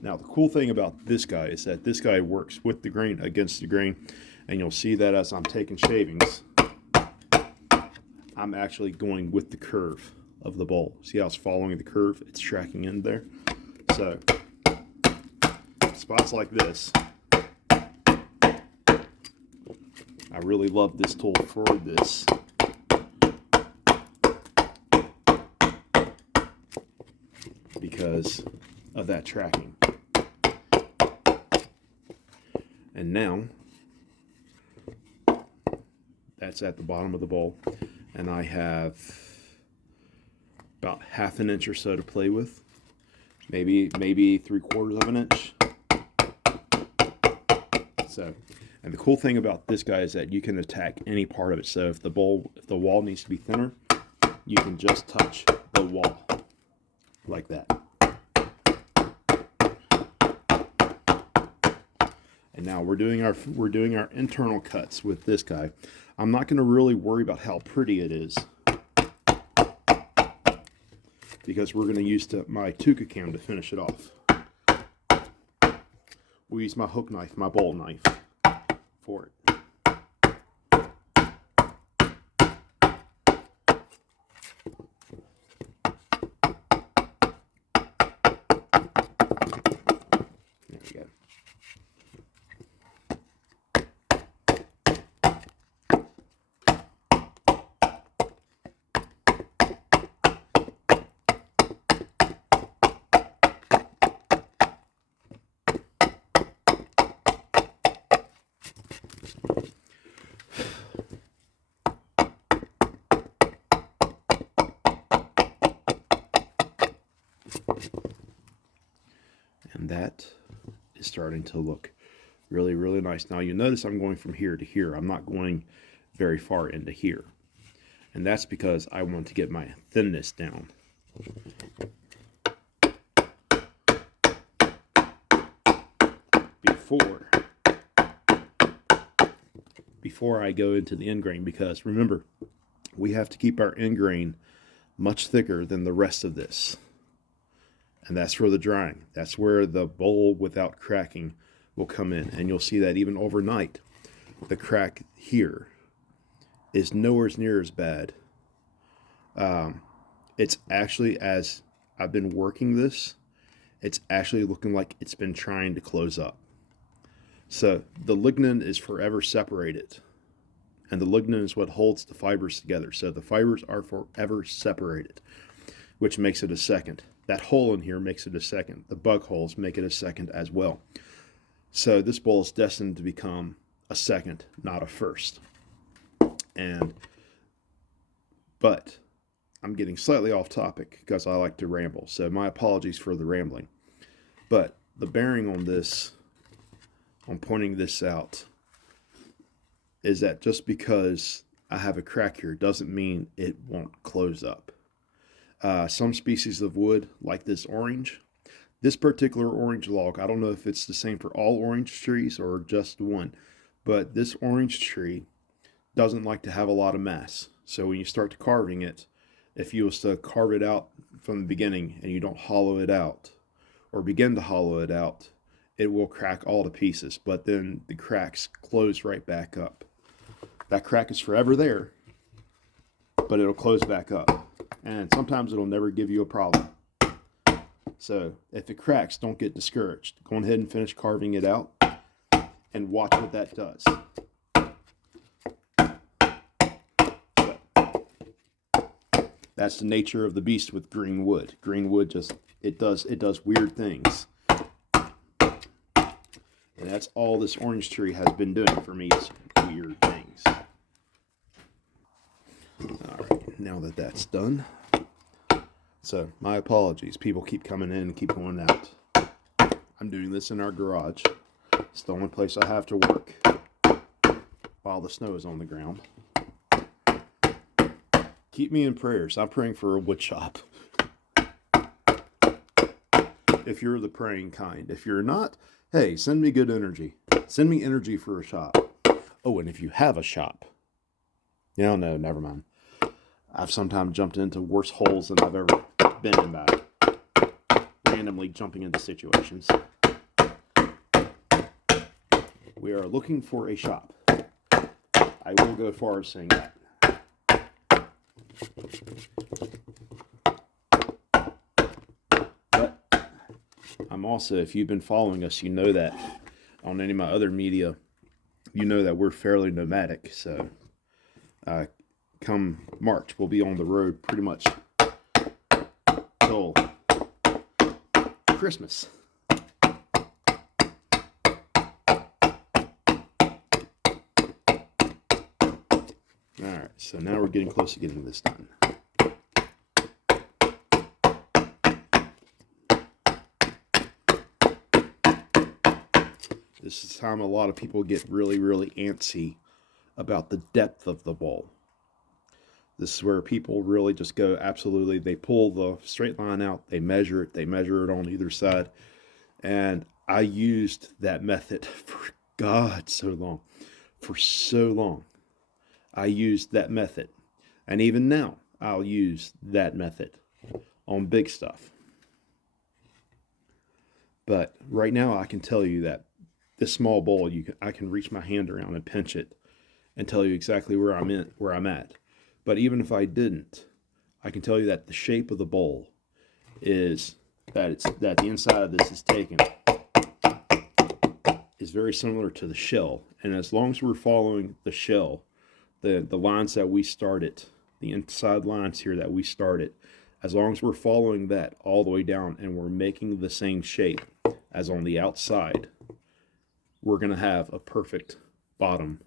Now, the cool thing about this guy is that this guy works with the grain, against the grain, and you'll see that as I'm taking shavings, I'm actually going with the curve of the bowl. See how it's following the curve? It's tracking in there. So, spots like this, I really love this tool for this. Because of that tracking. And now, that's at the bottom of the bowl, and I have about ½ an inch or so to play with. Maybe 3/4 of an inch. So, and the cool thing about this guy is that you can attack any part of it. So if the wall needs to be thinner, you can just touch the wall like that. And now we're doing our internal cuts with this guy. I'm not going to really worry about how pretty it is, because we're going to use my Tuka cam to finish it off. We'll use my hook knife, my bowl knife, for it. There we go. And that is starting to look really, really nice. Now you notice I'm going from here to here. I'm not going very far into here. And that's because I want to get my thinness down. Before I go into the end grain, because remember, we have to keep our end grain much thicker than the rest of this. And that's for the drying. That's where the bowl without cracking will come in. And you'll see that even overnight, the crack here is nowhere near as bad. It's actually, as I've been working this, it's actually looking like it's been trying to close up. So the lignin is forever separated. And the lignin is what holds the fibers together. So the fibers are forever separated, which makes it a second. That hole in here makes it a second. The bug holes make it a second as well. So this bowl is destined to become a second, not a first. But I'm getting slightly off topic because I like to ramble. So my apologies for the rambling. But the bearing on this, on pointing this out, is that just because I have a crack here doesn't mean it won't close up. Some species of wood, like this orange, this particular orange log, I don't know if it's the same for all orange trees or just one, but this orange tree doesn't like to have a lot of mass. So when you start carving it, if you was to carve it out from the beginning and you don't hollow it out or begin to hollow it out, it will crack all to pieces, but then the cracks close right back up. That crack is forever there, but it'll close back up. And sometimes it'll never give you a problem. So if it cracks, don't get discouraged. Go ahead and finish carving it out and watch what that does. That's the nature of the beast with green wood. Green wood it does weird things. And that's all this orange tree has been doing for me, is weird things. Alright, now that that's done. So, my apologies. People keep coming in and keep going out. I'm doing this in our garage. It's the only place I have to work while the snow is on the ground. Keep me in prayers. I'm praying for a wood shop. If you're the praying kind. If you're not, hey, send me good energy. Send me energy for a shop. Oh, and if you have a shop. No, never mind. I've sometimes jumped into worse holes than I've ever been in by randomly jumping into situations. We are looking for a shop. I will go as far as saying that. But I'm also, if you've been following us, you know that on any of my other media, you know that we're fairly nomadic. So come March, we'll be on the road pretty much till Christmas. Alright, so now we're getting close to getting this done. This is the time a lot of people get really, really antsy about the depth of the bowl. This is where people really just go absolutely, they pull the straight line out, they measure it on either side. And I used that method for so long. I used that method. And even now, I'll use that method on big stuff. But right now, I can tell you that this small bowl, I can reach my hand around and pinch it and tell you exactly where I'm at. But even if I didn't, I can tell you that the shape of the bowl is that the inside of this is taken is very similar to the shell. And as long as we're following the shell, the lines that we started, the inside lines here that we started, as long as we're following that all the way down and we're making the same shape as on the outside, we're going to have a perfect bottom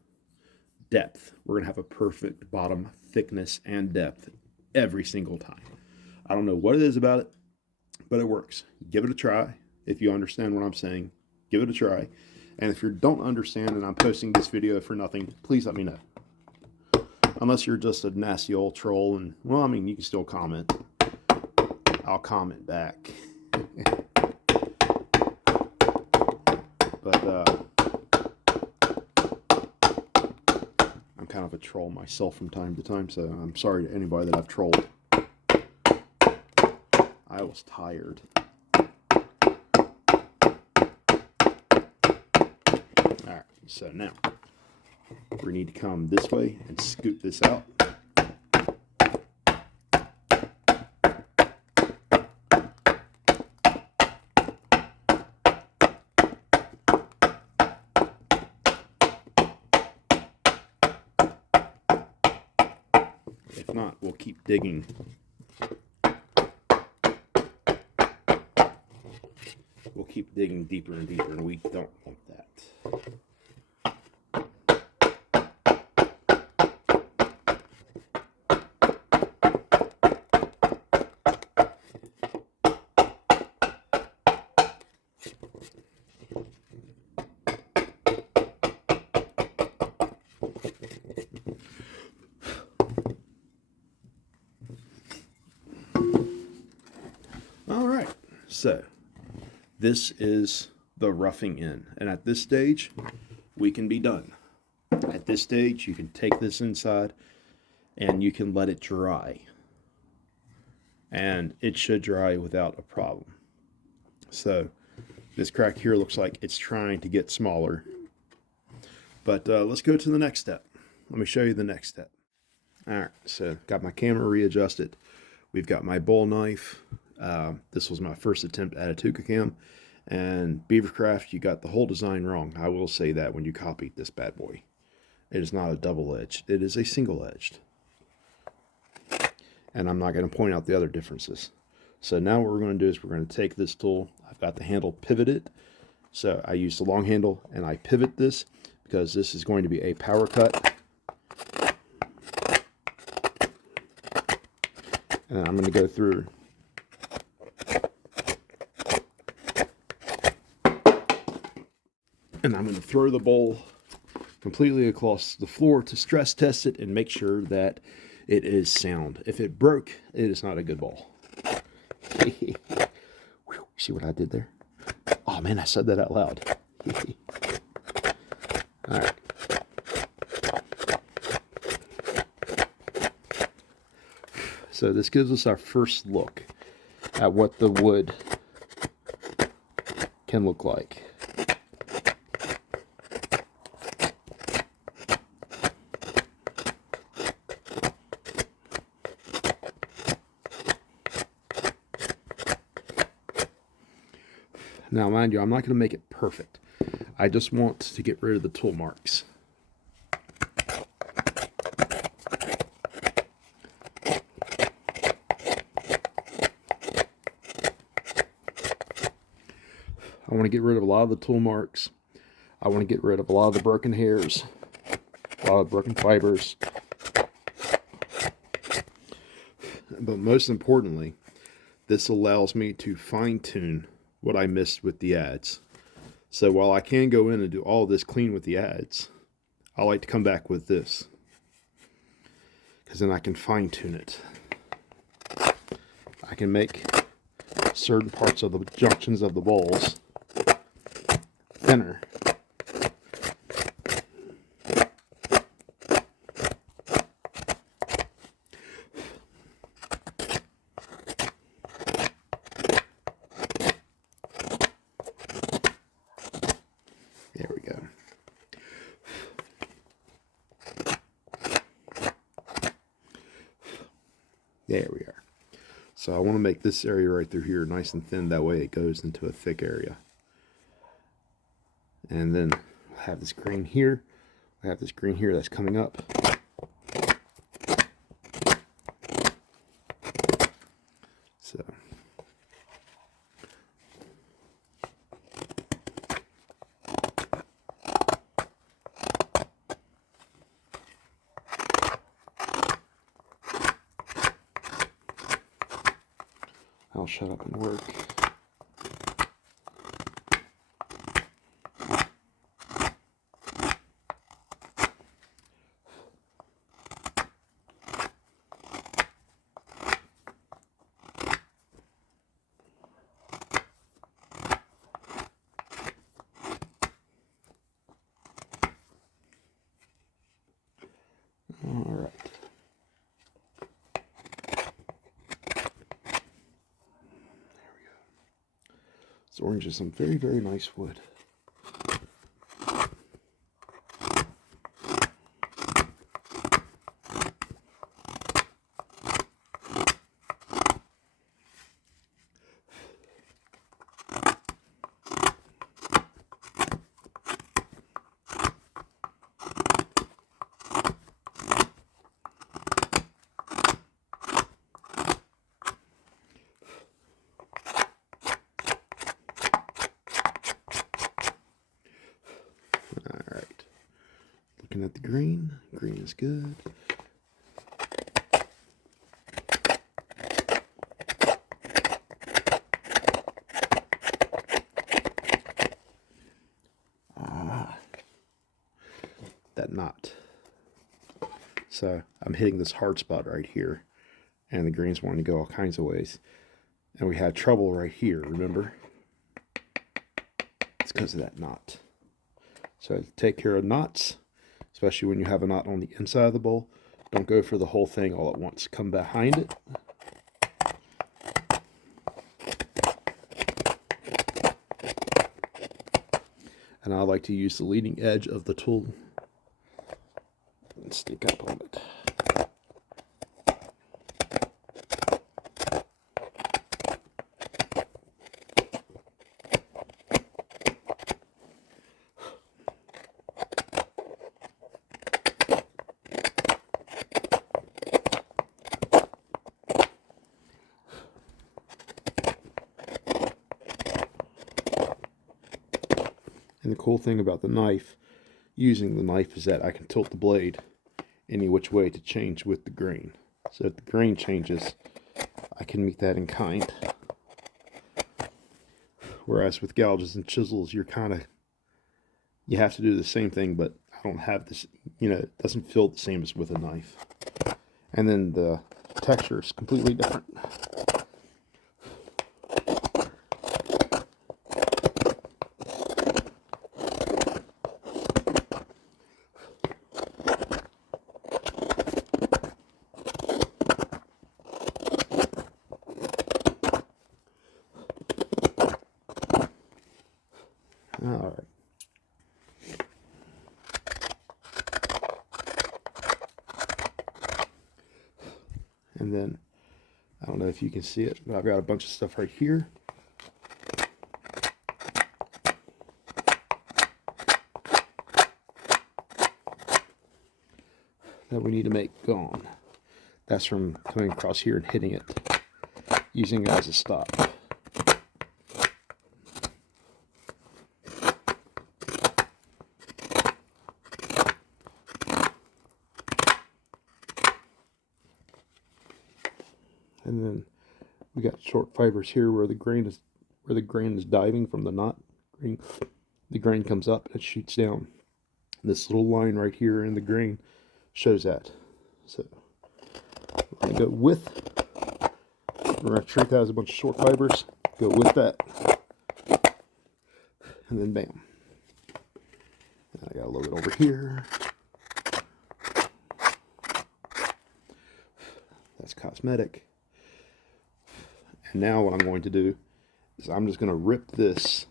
depth. We're going to have a perfect bottom thickness and depth every single time. I don't know what it is about it, but it works. Give it a try. If you understand what I'm saying, give it a try. And if you don't understand and I'm posting this video for nothing, please let me know. Unless you're just a nasty old troll, and, well, I mean, you can still comment. I'll comment back. But, I'm kind of a troll myself from time to time, so I'm sorry to anybody that I've trolled. I was tired. Alright, so now we need to come this way and scoop this out. If not, we'll keep digging. We'll keep digging deeper and deeper, and we don't want that. All right, so this is the roughing in, and at this stage, we can be done. At this stage, you can take this inside and you can let it dry. And it should dry without a problem. So this crack here looks like it's trying to get smaller. But let's go to the next step. Let me show you the next step. Alright, so got my camera readjusted. We've got my bowl knife. This was my first attempt at a Tuka cam. And Beavercraft, you got the whole design wrong. I will say that when you copied this bad boy. It is not a double-edged. It is a single-edged. And I'm not going to point out the other differences. So now what we're going to do is we're going to take this tool. I've got the handle pivoted. So I use the long handle and I pivot this because this is going to be a power cut. And I'm going to go through. And I'm going to throw the bowl completely across the floor to stress test it and make sure that it is sound. If it broke, it is not a good bowl. See what I did there? Oh man, I said that out loud. All right. So this gives us our first look at what the wood can look like. Now, mind you, I'm not going to make it perfect. I just want to get rid of the tool marks. I want to get rid of a lot of the tool marks. I want to get rid of a lot of the broken hairs, a lot of broken fibers. But most importantly, this allows me to fine-tune what I missed with the ads. So while I can go in and do all this clean with the ads, I like to come back with this, because then I can fine-tune it. I can make certain parts of the junctions of the bowls thinner. There we go. There we are. So I want to make this area right through here nice and thin. That way it goes into a thick area. And then I have this green here. I have this green here that's coming up. So I'll shut up and work. All right. This orange is some very, very nice wood. Alright, looking at the green. Green is good. That knot. So I'm hitting this hard spot right here, and the green's wanting to go all kinds of ways. And we had trouble right here, remember? It's because of that knot. So take care of knots, especially when you have a knot on the inside of the bowl. Don't go for the whole thing all at once. Come behind it. And I like to use the leading edge of the tool and stick up on it. And the cool thing about the knife, using the knife, is that I can tilt the blade any which way to change with the grain. So if the grain changes, I can meet that in kind. Whereas with gouges and chisels, you have to do the same thing, but I don't have this, it doesn't feel the same as with a knife. And then the texture is completely different. All right. And then, I don't know if you can see it, but I've got a bunch of stuff right here. That we need to make gone. That's from coming across here and hitting it, using it as a stop. And then we got short fibers here where the grain is diving from the knot. The grain comes up and it shoots down. This little line right here in the grain shows that. So we're going to go with. We're going to treat that as a bunch of short fibers. Go with that, and then bam. And I got a little bit over here. That's cosmetic. And now what I'm going to do is I'm just going to rip this.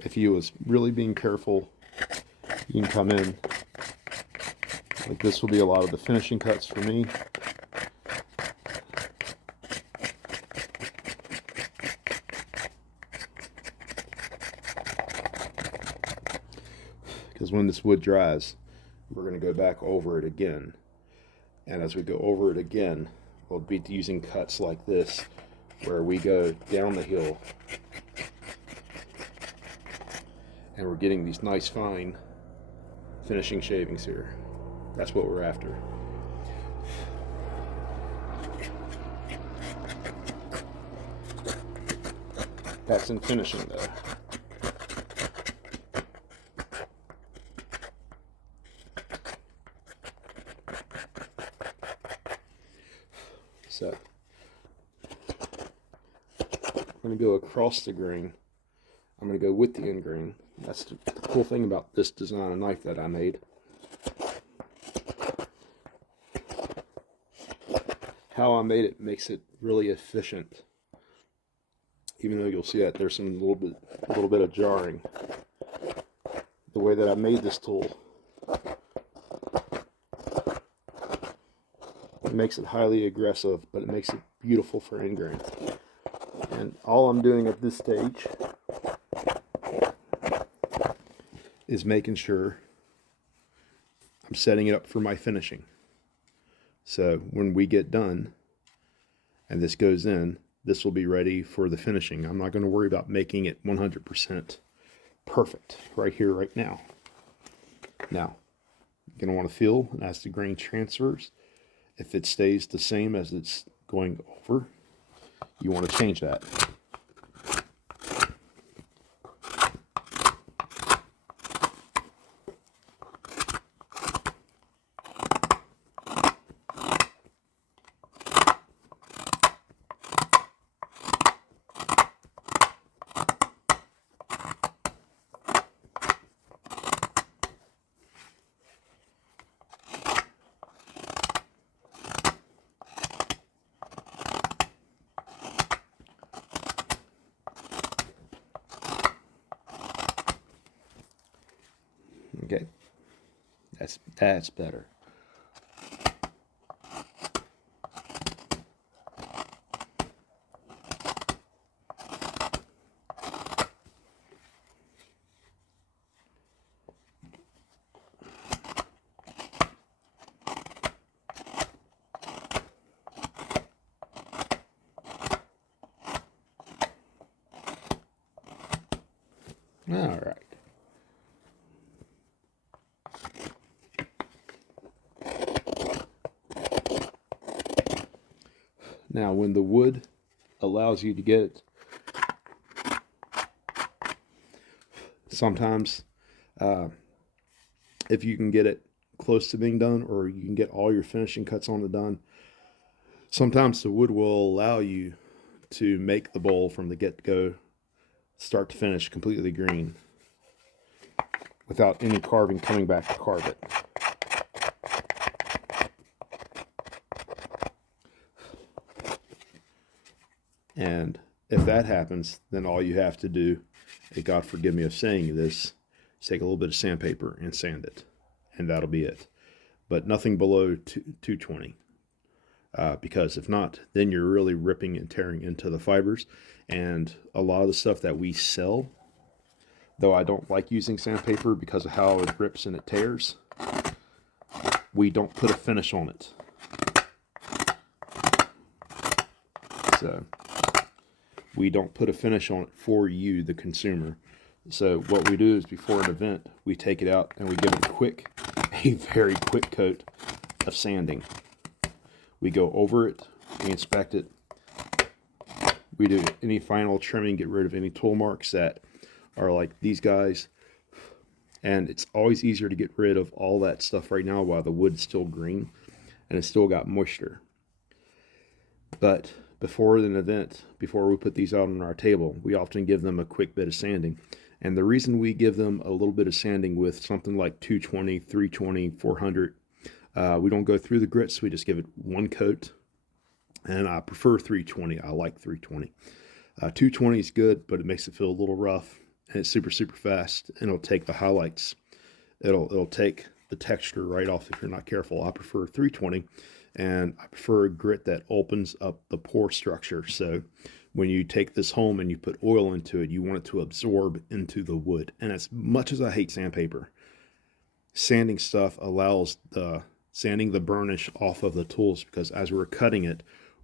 If you was really being careful, you can come in. Like this will be a lot of the finishing cuts for me. Because when this wood dries, we're going to go back over it again. And as we go over it again, we'll be using cuts like this, where we go down the hill and we're getting these nice fine finishing shavings here. That's what we're after. That's in finishing though. So I'm going to go across the grain. I'm going to go with the end grain. That's the cool thing about this design of knife that I made. How I made it makes it really efficient. Even though you'll see that there's some little bit of jarring. The way that I made this tool, it makes it highly aggressive, but it makes it beautiful for end grain. And all I'm doing at this stage is making sure I'm setting it up for my finishing. So when we get done and this goes in, this will be ready for the finishing. I'm not going to worry about making it 100% perfect right here, right now. Now, you're going to want to feel as the grain transfers. If it stays the same as it's going over, you want to change that. Okay, that's better. All right. Now, when the wood allows you to get it, sometimes if you can get it close to being done, or you can get all your finishing cuts on it done, sometimes the wood will allow you to make the bowl from the get-go, start to finish, completely green without any carving coming back to carve it. And if that happens, then all you have to do, and God forgive me of saying this, is take a little bit of sandpaper and sand it, and that'll be it. But nothing below 220, because if not, then you're really ripping and tearing into the fibers. And a lot of the stuff that we sell, though I don't like using sandpaper because of how it rips and it tears, we don't put a finish on it. So we don't put a finish on it for you, the consumer. So what we do is, before an event, we take it out and we give it a very quick coat of sanding. We go over it, we inspect it, we do any final trimming, get rid of any tool marks that are like these guys. And it's always easier to get rid of all that stuff right now while the wood's still green and it's still got moisture. But before an event, before we put these out on our table, we often give them a quick bit of sanding. And the reason we give them a little bit of sanding with something like 220, 320, 400, we don't go through the grits, we just give it one coat. And I prefer 320, I like 320. 220 is good, but it makes it feel a little rough, and it's super, super fast, and it'll take the highlights. It'll take the texture right off if you're not careful. I prefer 320. And I prefer a grit that opens up the pore structure. So when you take this home and you put oil into it, you want it to absorb into the wood. And as much as I hate sandpaper, sanding stuff allows sanding the burnish off of the tools, because as we're cutting it,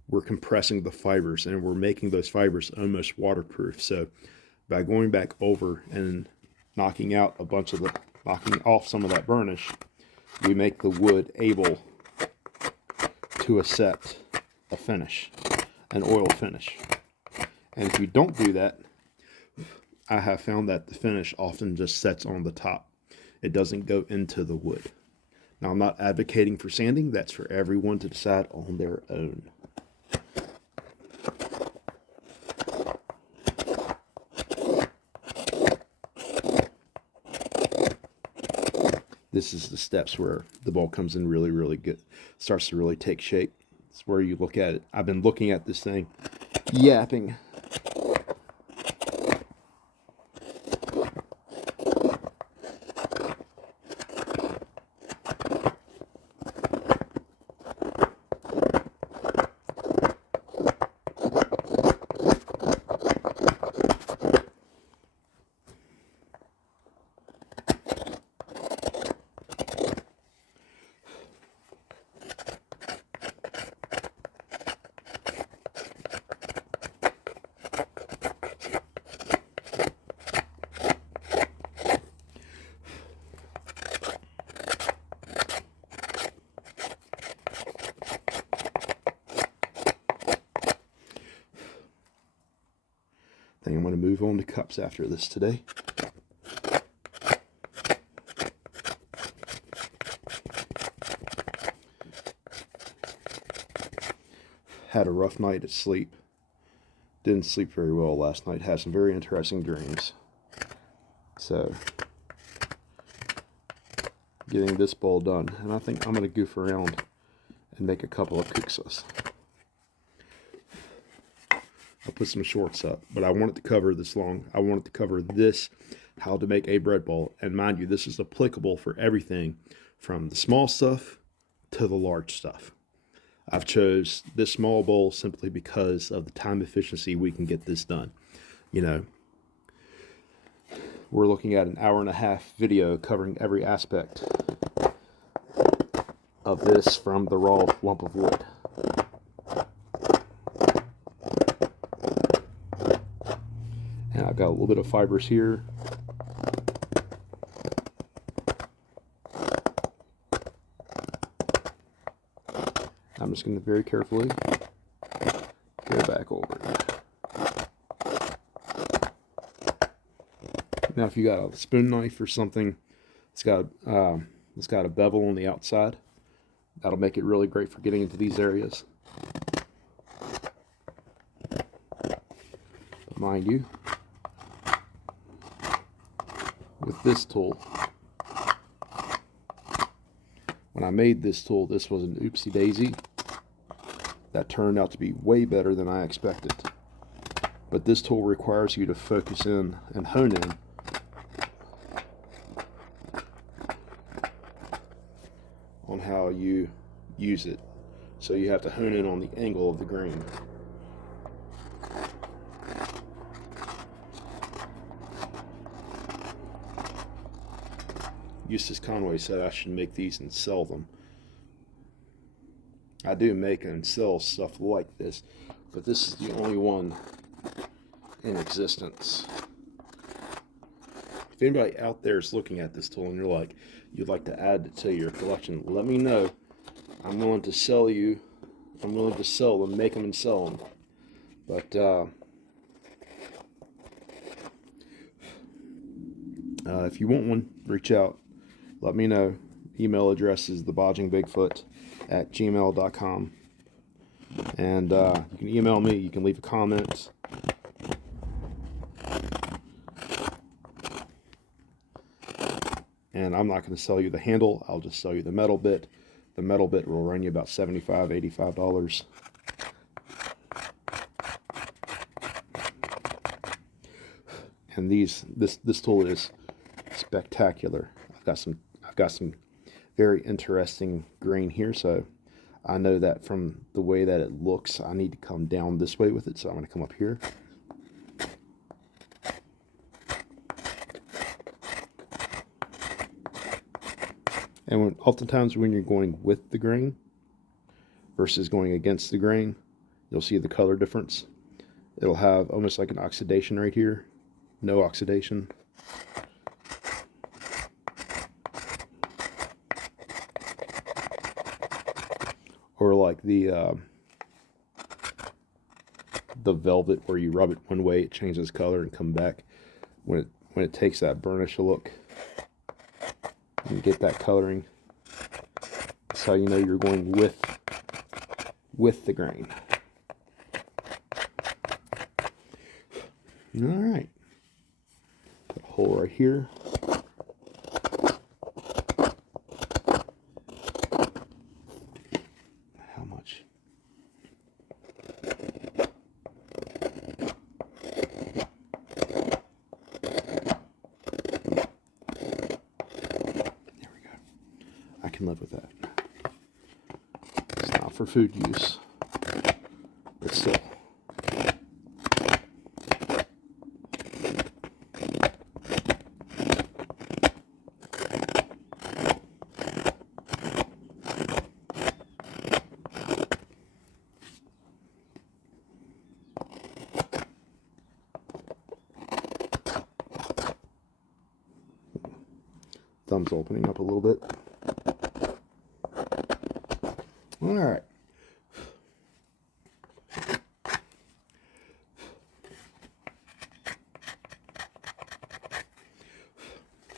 we're compressing the fibers and we're making those fibers almost waterproof. So by going back over and knocking off some of that burnish, we make the wood able to accept a finish, an oil finish. And if you don't do that, I have found that the finish often just sets on the top. It doesn't go into the wood. Now, I'm not advocating for sanding. That's for everyone to decide on their own. This is the steps where the ball comes in really, really good. Starts to really take shape. It's where you look at it. I've been looking at this thing, yapping. I think I'm going to move on to cups after this today. Had a rough night at sleep. Didn't sleep very well last night. Had some very interesting dreams. So, getting this bowl done. And I think I'm going to goof around and make a couple of kuksas. I'll put some shorts up, but I want it to cover this long. I want it to cover this, how to make a bread bowl. And mind you, this is applicable for everything from the small stuff to the large stuff. I've chose this small bowl simply because of the time efficiency we can get this done. You know, we're looking at an 1.5-hour video covering every aspect of this from the raw lump of wood. And I've got a little bit of fibers here, I'm just going to very carefully go back over it. Now, if you got a spoon knife or something, it's got a bevel on the outside. That'll make it really great for getting into these areas. But mind you, with this tool, when I made this tool, this was an oopsie daisy. That turned out to be way better than I expected. But this tool requires you to focus in and hone in on how you use it. So you have to hone in on the angle of the grain. Eustace Conway said I should make these and sell them. I do make and sell stuff like this, but this is the only one in existence. If anybody out there is looking at this tool and you're like, you'd like to add it to your collection, let me know. I'm willing to sell you. I'm willing to sell them, make them and sell them. But if you want one, reach out. Let me know. Email address is thebodgingbigfoot@gmail.com. And you can email me. You can leave a comment. And I'm not going to sell you the handle. I'll just sell you the metal bit. The metal bit will run you about $75, $85. And this tool is spectacular. I've got some very interesting grain here, so I know that from the way that it looks, I need to come down this way with it. So I'm going to come up here. And oftentimes when you're going with the grain versus going against the grain, you'll see the color difference. It'll have almost like an oxidation right here. No oxidation. Or like the velvet, where you rub it one way, it changes color and come back. When it takes that burnish look and get that coloring, that's how you know you're going with the grain. All right, got a hole right here. How much? I can live with that. It's not for food use, but still. Thumb's opening up a little bit. All right.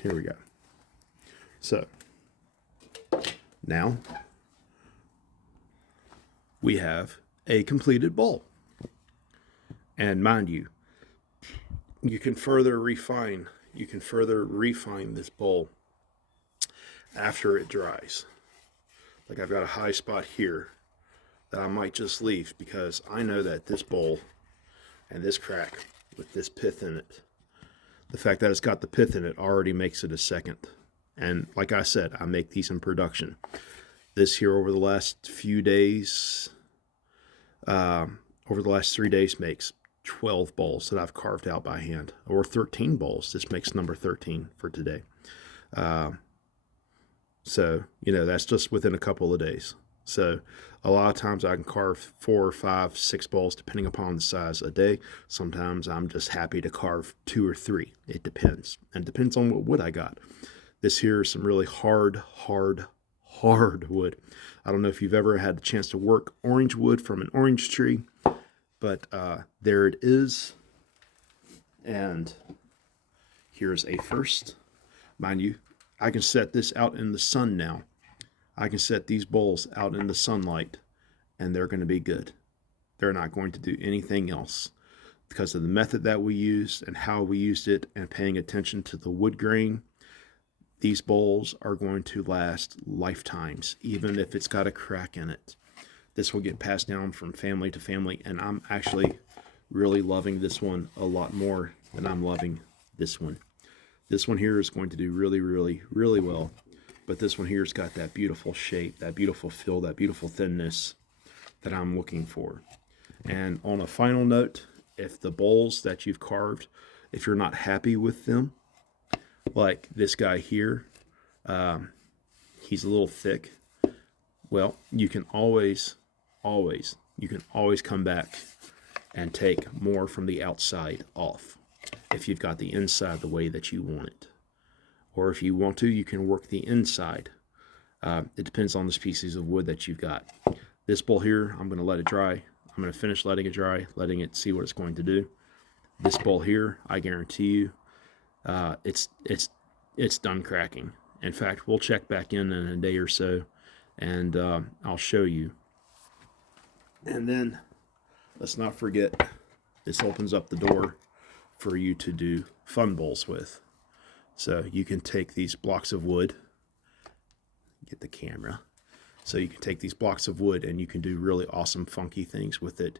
Here we go. So now we have a completed bowl. And mind you, you can further refine this bowl after it dries. Like I've got a high spot here that I might just leave because I know that this bowl and this crack with this pith in it, the fact that it's got the pith in it already makes it a second. And like I said, I make these in production. This here over the last few days, over the last 3 days makes 12 bowls that I've carved out by hand, or 13 bowls. This makes number 13 for today. So, you know, that's just within a couple of days. So a lot of times I can carve 4, 5, 6 bowls depending upon the size a day. Sometimes I'm just happy to carve 2 or 3. It depends. And it depends on what wood I got. This here is some really hard hard wood. I don't know if you've ever had the chance to work orange wood from an orange tree, but there it is. And here's a first. Mind you, I can set this out in the sun now. I can set these bowls out in the sunlight, and they're going to be good. They're not going to do anything else because of the method that we used and how we used it and paying attention to the wood grain. These bowls are going to last lifetimes, even if it's got a crack in it. This will get passed down from family to family, and I'm actually really loving this one a lot more than I'm loving this one. This one here is going to do really, really, really well, but this one here has got that beautiful shape, that beautiful feel, that beautiful thinness that I'm looking for. And on a final note, if the bowls that you've carved, if you're not happy with them, like this guy here, he's a little thick. Well, you can always come back and take more from the outside off if you've got the inside the way that you want it. Or if you want to, you can work the inside. It depends on the species of wood that you've got. This bowl here, I'm going to let it dry. I'm going to finish letting it dry, letting it see what it's going to do. This bowl here, I guarantee you, it's done cracking. In fact, we'll check back in a day or so, and I'll show you. And then let's not forget, this opens up the door for you to do fun bowls with. So you can take these blocks of wood, get the camera. So you can take these blocks of wood and you can do really awesome funky things with it.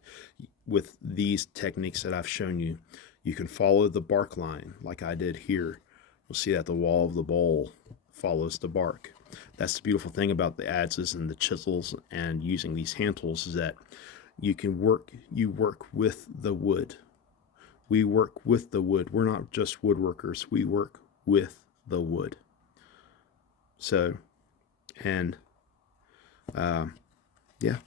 With these techniques that I've shown you, you can follow the bark line like I did here. You'll see that the wall of the bowl follows the bark. That's the beautiful thing about the adzes and the chisels and using these hand tools, is that you work with the wood. We work with the wood. We're not just woodworkers. We work with the wood. So, and yeah, yep.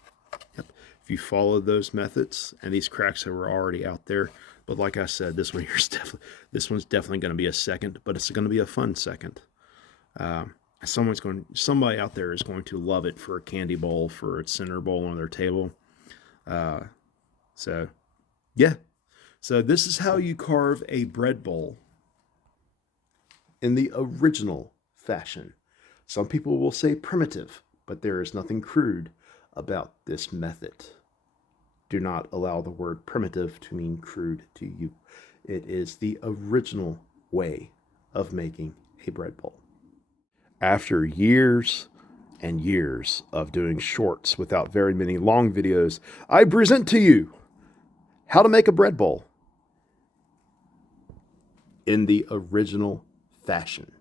If you follow those methods, and these cracks that were already out there, but like I said, this one's definitely going to be a second, but it's going to be a fun second. Somebody out there is going to love it for a candy bowl, for its center bowl on their table. So yeah, so this is how you carve a bread bowl in the original fashion. Some people will say primitive, but there is nothing crude about this method. Do not allow the word primitive to mean crude to you. It is the original way of making a bread bowl. After years and years of doing shorts without very many long videos, I present to you how to make a bread bowl in the original fashion.